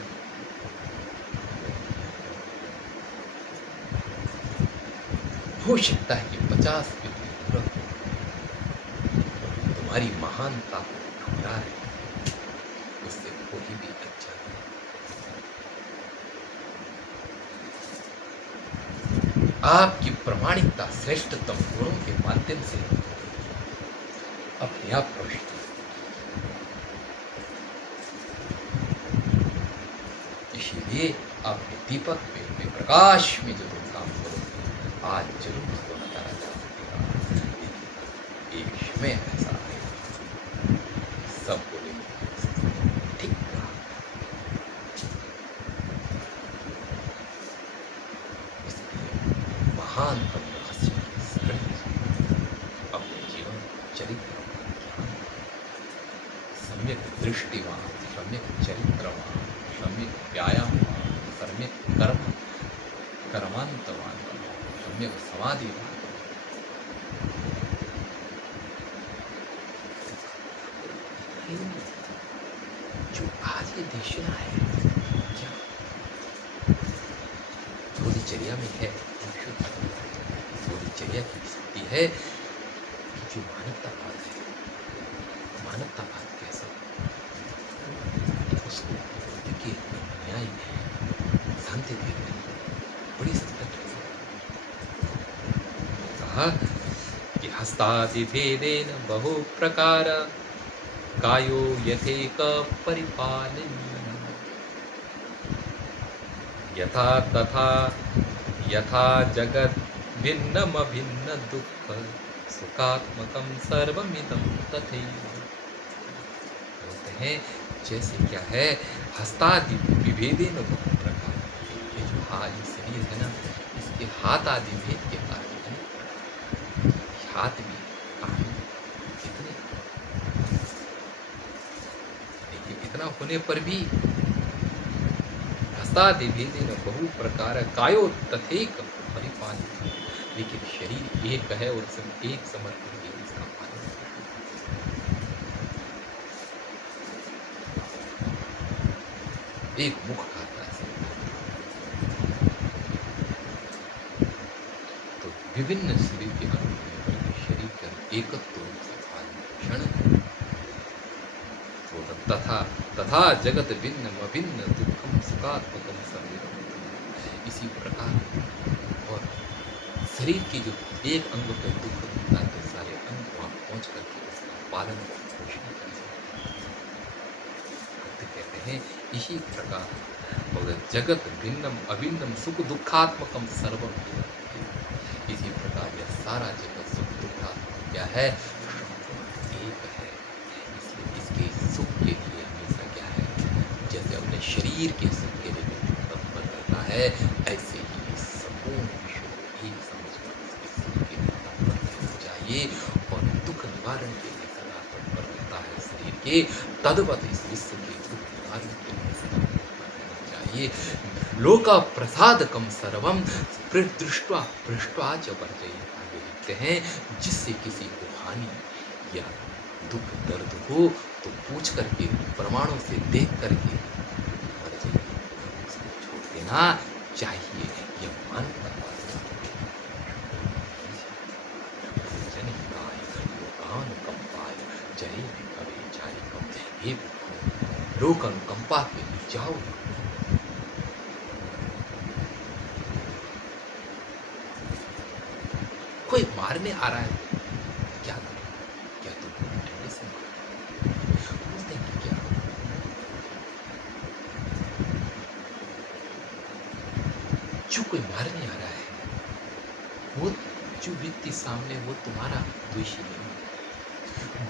हो सकता है कि 50 व्यक्ति पूरा तुम्हारी महानता को ठुकरा है, उससे कोई भी अच्छा नहीं। आपकी प्रामाणिकता श्रेष्ठतम गुणों के माध्यम से अपने आप प्रविष्ट। इसीलिए आपके दीपक में प्रकाश में जो तुम काम करो, आज जरूर उसको नकारा जा सकेगा। एक समय ऐसा आएगा, सब बोलेंगे ठीक कहा। इसलिए महानतम रहस्य की शरण अपने जीवन चरित्र, सम्यक दृष्टिवान, सम्यक चरित्रवान, सम्यक व्यायामवान, सम्यक कर्मांतवान, सम्यक समाधिवान। जो आज ये देशना है, क्या बोधिचर्या में है, बोधिचर्या की स्थिति है कि जो मानवतावाद है, मानवतावाद कैसा उसको देखिए न्याय शांति दे रहे हैं, बड़ी संकट कहा कि हस्तादि भेदेन बहु प्रकार कायो यथेक परिपालनीय यथा तथा यथा जगत भिन्नम भिन्न दुख सुखात्मकम सर्वमिदं तथैव। बोलते हैं जैसे क्या है, हस्तादि विभेदेन बहु प्रकार, ये जो हाथ शरीर है ना, इसके हाथ आदि भेद के कारण हाथ भी कान कितने, लेकिन इतना होने पर भी हस्तादि भेदेन बहु प्रकार कायो तथैक परिपालित, लेकिन शरीर एक है और सब एक समर्पण के इसका पालन। एक मुख खाता है तो विभिन्न शरीर के अनुरूप शरीर के एकत्व रूप से पालन तथा तथा जगत भिन्न अभिन्न दुखम सुखात्मकम सर्वम। इसी प्रकार और शरीर की जो एक अंग पर दुख होता है तो सारे अंग वहां पहुंच करके उसका पालन पोषण कर सकते। कहते हैं इसी प्रकार और जगत भिन्नम अभिन्नम सुख दुखात्मकम सर्वम। इसी प्रकार यह सारा जगत सुख दुखा है संपूर्ण एक है। इसलिए इसके सुख के लिए हमेशा क्या है, जैसे अपने शरीर के सुख के लिए व्यक्ति तत्पर रहता है, ऐसे ही इस संपूर्ण विश्व को एक समझकर इसके सुख के लिए तत्पर रहना चाहिए और दुख निवारण के लिए सदा तत्पर रहता है शरीर के, तद्वत इस विश्व के दुख निवारण के लिए सदा तत्पर रहना चाहिए। लोका प्रसादकम सर्वम दृष्ट्वा पृष्ट्वा च वर्जयेत्, आगे लिखते हैं, जिससे किसी को हानि या दुख दर्द हो तो पूछ करके, प्रमाणों से देख करके वर्जयेत्, उसको छोड़ देना चाहिए। यह मानता जनहिताय लोकानुकंपाय जय कवे जाय कम। हे विभो, लोक अनुकंपा के लिए जाओ। कोई मारने आ रहा है, क्या करें? क्या तुम डंडे से मारोगे? बोलते हैं कि क्या, जो कोई मारने आ रहा है, वो जो व्यक्ति सामने, वो तुम्हारा द्वेषी नहीं।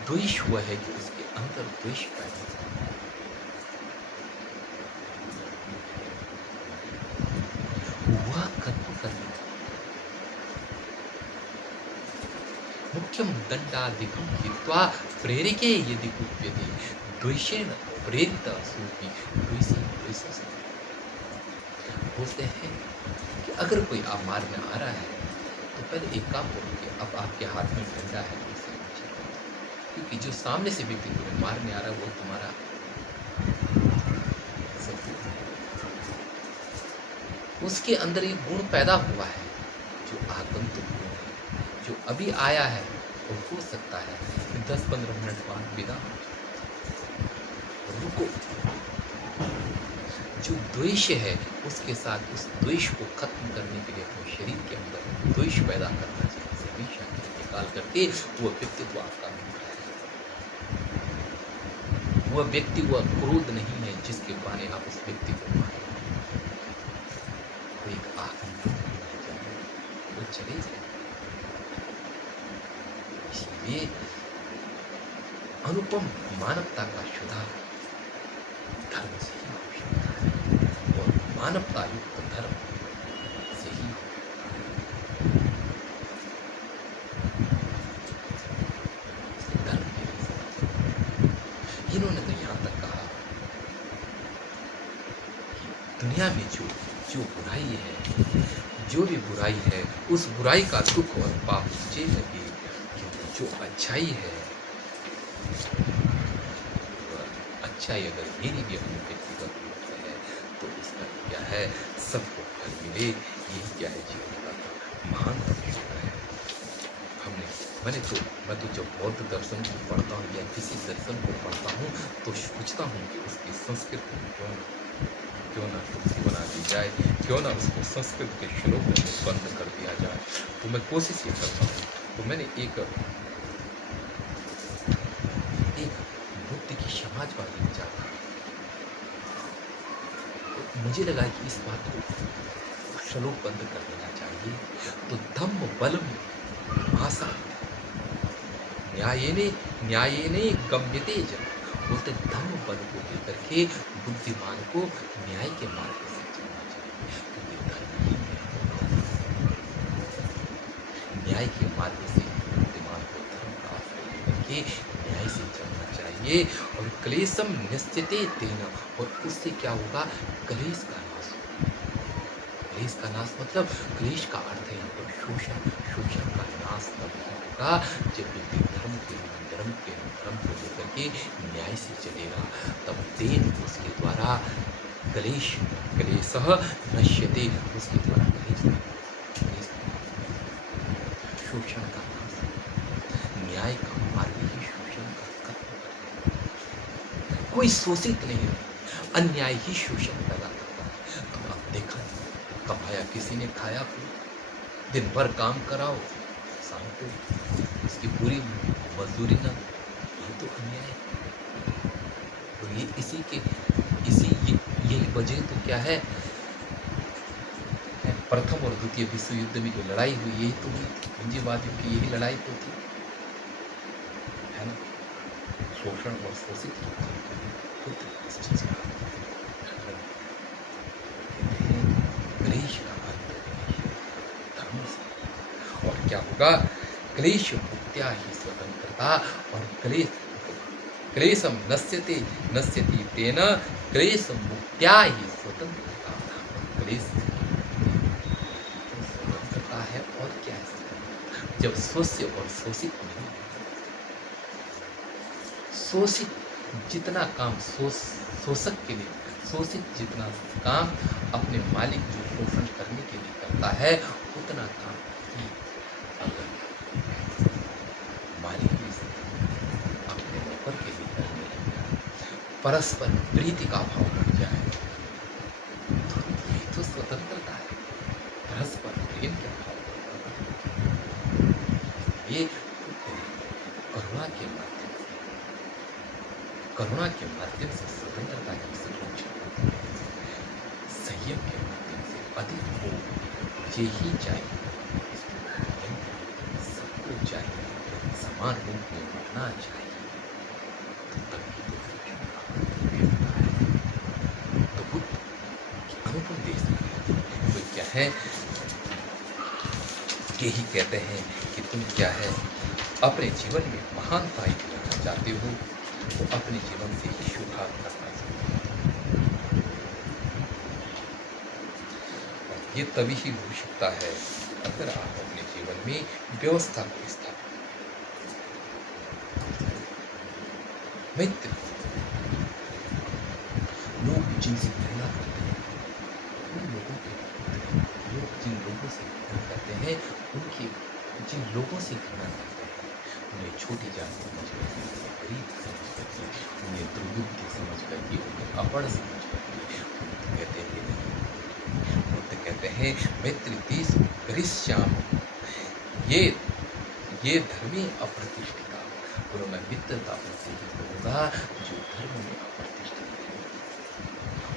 द्वेष हुआ है कि उसके अंदर द्वेष पैदा हुआ। वह कर्म करने मुख्यम दंडाधिकम हित्वा प्रेरिके यदि कुप्यते द्वेषेण प्रेरित सूपी द्वेषी द्वेषस। बोलते हैं कि अगर कोई आप मारने आ रहा है तो पहले एक काम करो कि अब आपके हाथ में डंडा है तो उसे नीचे रखो। क्योंकि जो सामने से व्यक्ति तुम्हें मारने आ रहा है वो तुम्हारा शत्रु है। उसके अंदर ये गुण पैदा हुआ है जो आगंतुक गुण है, जो अभी आया है और हो सकता है 10-15 मिनट बाद विदा हो जाए। रुको, जो द्वेष है उसके साथ उस द्वेष को खत्म करने के लिए अपने शरीर के अंदर द्वेष पैदा करना चाहिए। हमेशा निकाल करके वो व्यक्तित्व आपका नहीं है। वह व्यक्ति, वह क्रोध नहीं है जिसके बहाने आप उस व्यक्ति को मारे। वो एक आगंतुक वो चले जाए। इसलिए अनुपम मानवता का सुधार धर्म से ही हो सकता है और मानवता युक्त धर्म से ही होता है। धर्म के लिए इन्होंने तो यहाँ तक कहा कि दुनिया में जो जो बुराई है, जो भी बुराई है, उस बुराई का दुख और पाप मुझे लगे, क्योंकि जो अच्छाई है, अच्छाई अगर मेरी भी अपनी व्यक्तिगत रूप से है तो इसका क्या है, सबको फल मिले। यही क्या है जीवन का महान लक्ष्य है। मैं तो जब बौद्ध दर्शन को पढ़ता हूँ या किसी दर्शन को पढ़ता हूँ तो सोचता हूँ कि उसकी संस्कृत क्यों ना तुलसी बना दी जाए, क्यों ना उसको संस्कृत के श्लोक में बंद कर दिया जाए। तो मैं कोशिश ये करता हूँ। तो मैंने एक बुद्ध की समाजवादी विचार था, तो मुझे लगा कि इस बात को श्लोक बंद कर देना चाहिए। तो धम्म बलम भाषा न्यायेने गम्यते जन, बोलते धर्म बल को लेकर के बुद्धिमान को न्याय के मार्ग से चलना चाहिए। क्योंकि धर्म ही न्याय के मार्ग से बुद्धिमान को धर्म का आश्रय लेकर के न्याय से चलना चाहिए। और क्लेशम निश्चिते तेना, और उससे क्या होगा, क्लेश का नाश होगा। क्लेश का नाश मतलब, क्लेश का अर्थ है यहाँ पर शोषण। शोषण का नाश तब होगा जब व्यक्ति धर्म को लेकर के न्याय से चलेगा। तब तेन उसके द्वारा क्लेशः नश्यते, उसके द्वारा क्लेश शोषण का नाश। न्याय का मार्ग ही शोषण का खत्म करना। कोई शोषित नहीं, अन्याय ही शोषण पैदा करता है। तो आप देखा, कमाया किसी ने, खाया पूरा दिन भर काम कराओ, शाम को इसकी पूरी मजदूरी ना, ये तो अन्याय है। तो यही वजह तो क्या है, प्रथम और द्वितीय विश्व युद्ध में जो लड़ाई हुई, यही तो हुई। पूंजीवादियों की यही लड़ाई तो थी। शोषण और शोषित पुत्र इस चीज का खंडन कहते हैं क्लेश का अंत धर्म से। और क्या होगा? क्लेश मुक्त्या ही स्वतंत्रता। और क्लेशम नश्यते नश्यति तेन क्लेश मुक्त्या ही स्वतंत्रता। और क्लेश स्वतंत्रता है। और क्या है? जब शोष्य और शोषित नहीं, शोषित जितना काम शोषक के लिए, शोषित जितना काम अपने मालिक जो शोषण करने के लिए करता है, उतना काम ही अगर मालिक भी अपने नौकर के लिए करने लगे, परस्पर प्रीति का भाव बढ़ जाए, तो ये तो स्वतंत्रता है। परस्पर प्रेम का भाव बढ़, ये करुणा के माध्यम से स्वतंत्रता की संरक्षण, संयम के माध्यम से अधिक हो ये ही चाहिए, सबको चाहिए, समान रूप में बढ़ना चाहिए। तो बुद्ध की अनुपम देश वो क्या है? यही कहते हैं कि तुम क्या है, अपने जीवन में महानता ही दिलाना चाहते हो, तो अपने जीवन से ही शुरुआत करना चाहिए। और ये तभी ही हो सकता है अगर आप अपने जीवन में व्यवस्था को स्थापित मित्र, लोग जिनसे घृणा करते हैं उन लोगों के, लोग जिन लोगों से घृणा करते हैं उनके, जिन लोगों से घृणा करते हैं उन्हें छोटी जाति समझ करके, गरीब समझ करके, उन्हें दुर्बुद्धि समझ करके, उन्हें अपढ़ समझ करके कहते हैं नहीं। बुद्ध कहते हैं मित्र तीस करिष्याम, ये धर्मी अप्रतिष्ठिता, और मैं मित्रता उनसे ही करूंगा जो धर्म में अप्रतिष्ठित है।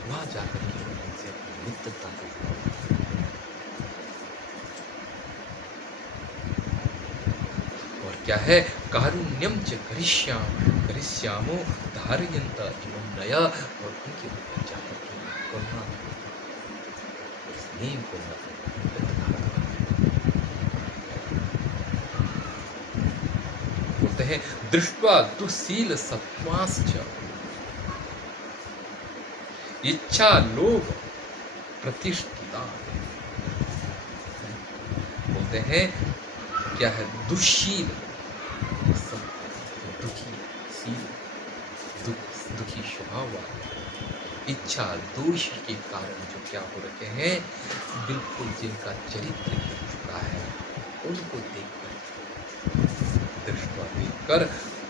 वहां जाकर के उनसे अपनी मित्रता को, और क्या है, कारुण्यम च करिष्यामो धारयन्त एवं नया, और उनके ऊपर जाकर के करुणा, स्नेह को बोलते हैं दृष्ट्वा दुःशील सत्वांश्च इच्छा लोभ प्रतिष्ठिता। बोलते हैं क्या है, दुःशील, दुखी, शील, दुखी स्वभाव वाले, इच्छा दोष के कारण जो क्या हो रखे हैं, बिल्कुल जिनका चरित्र गिर चुका है, उनको देखकर, दृष्टवा देखकर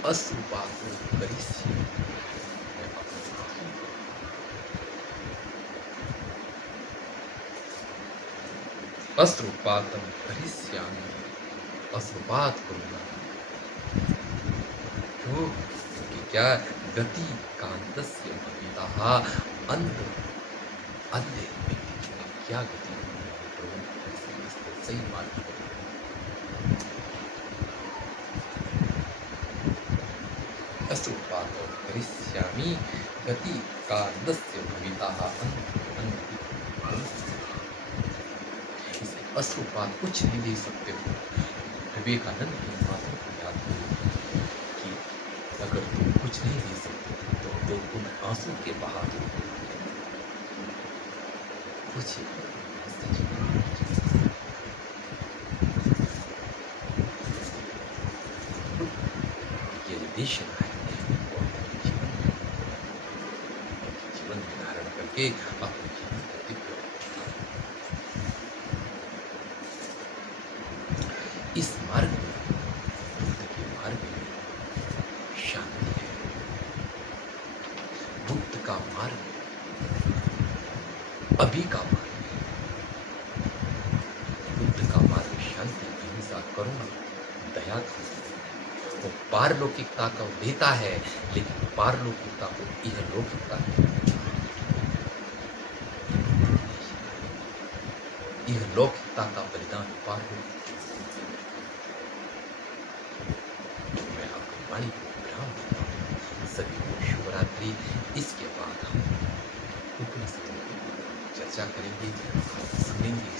अश्रुपातो करिष्यामि, अश्रुपातम करिष्यामि, अश्रुपात करूंगा। क्यों? क्योंकि क्या, गति कांतस्य भविता, अंध अंधे व्यक्ति की क्या गति होगी, इसको सही मार्ग पर। अश्रुपातो करिष्यामि गति कांतस्य भविता, अश्रुपात कुछ नहीं दे सकते हो। विवेकानंद की बातों को याद करो कि अगर तुम कुछ नहीं दे सकते तो उन आंसू के बहा दो। कुछ ये निर्देशन है, जीवन में धारण करके अपने जीवन को दिव्य, इस मार्ग में, बुद्ध के मार्ग में शांति है। बुद्ध का मार्ग अभी का मार्ग है। बुद्ध का मार्ग शांति, अहिंसा, करुणा, दया का, वो पारलौकिकता को देता है, लेकिन पारलौकिकता को इहलौकिकता देता है। इहलौकिकता का बलिदान पारलौकिक। मैं आपकी वाणी को विराम देता हूँ। करी। इसके बाद हम उपनिषदों की चर्चा करेंगे, सुनेंगे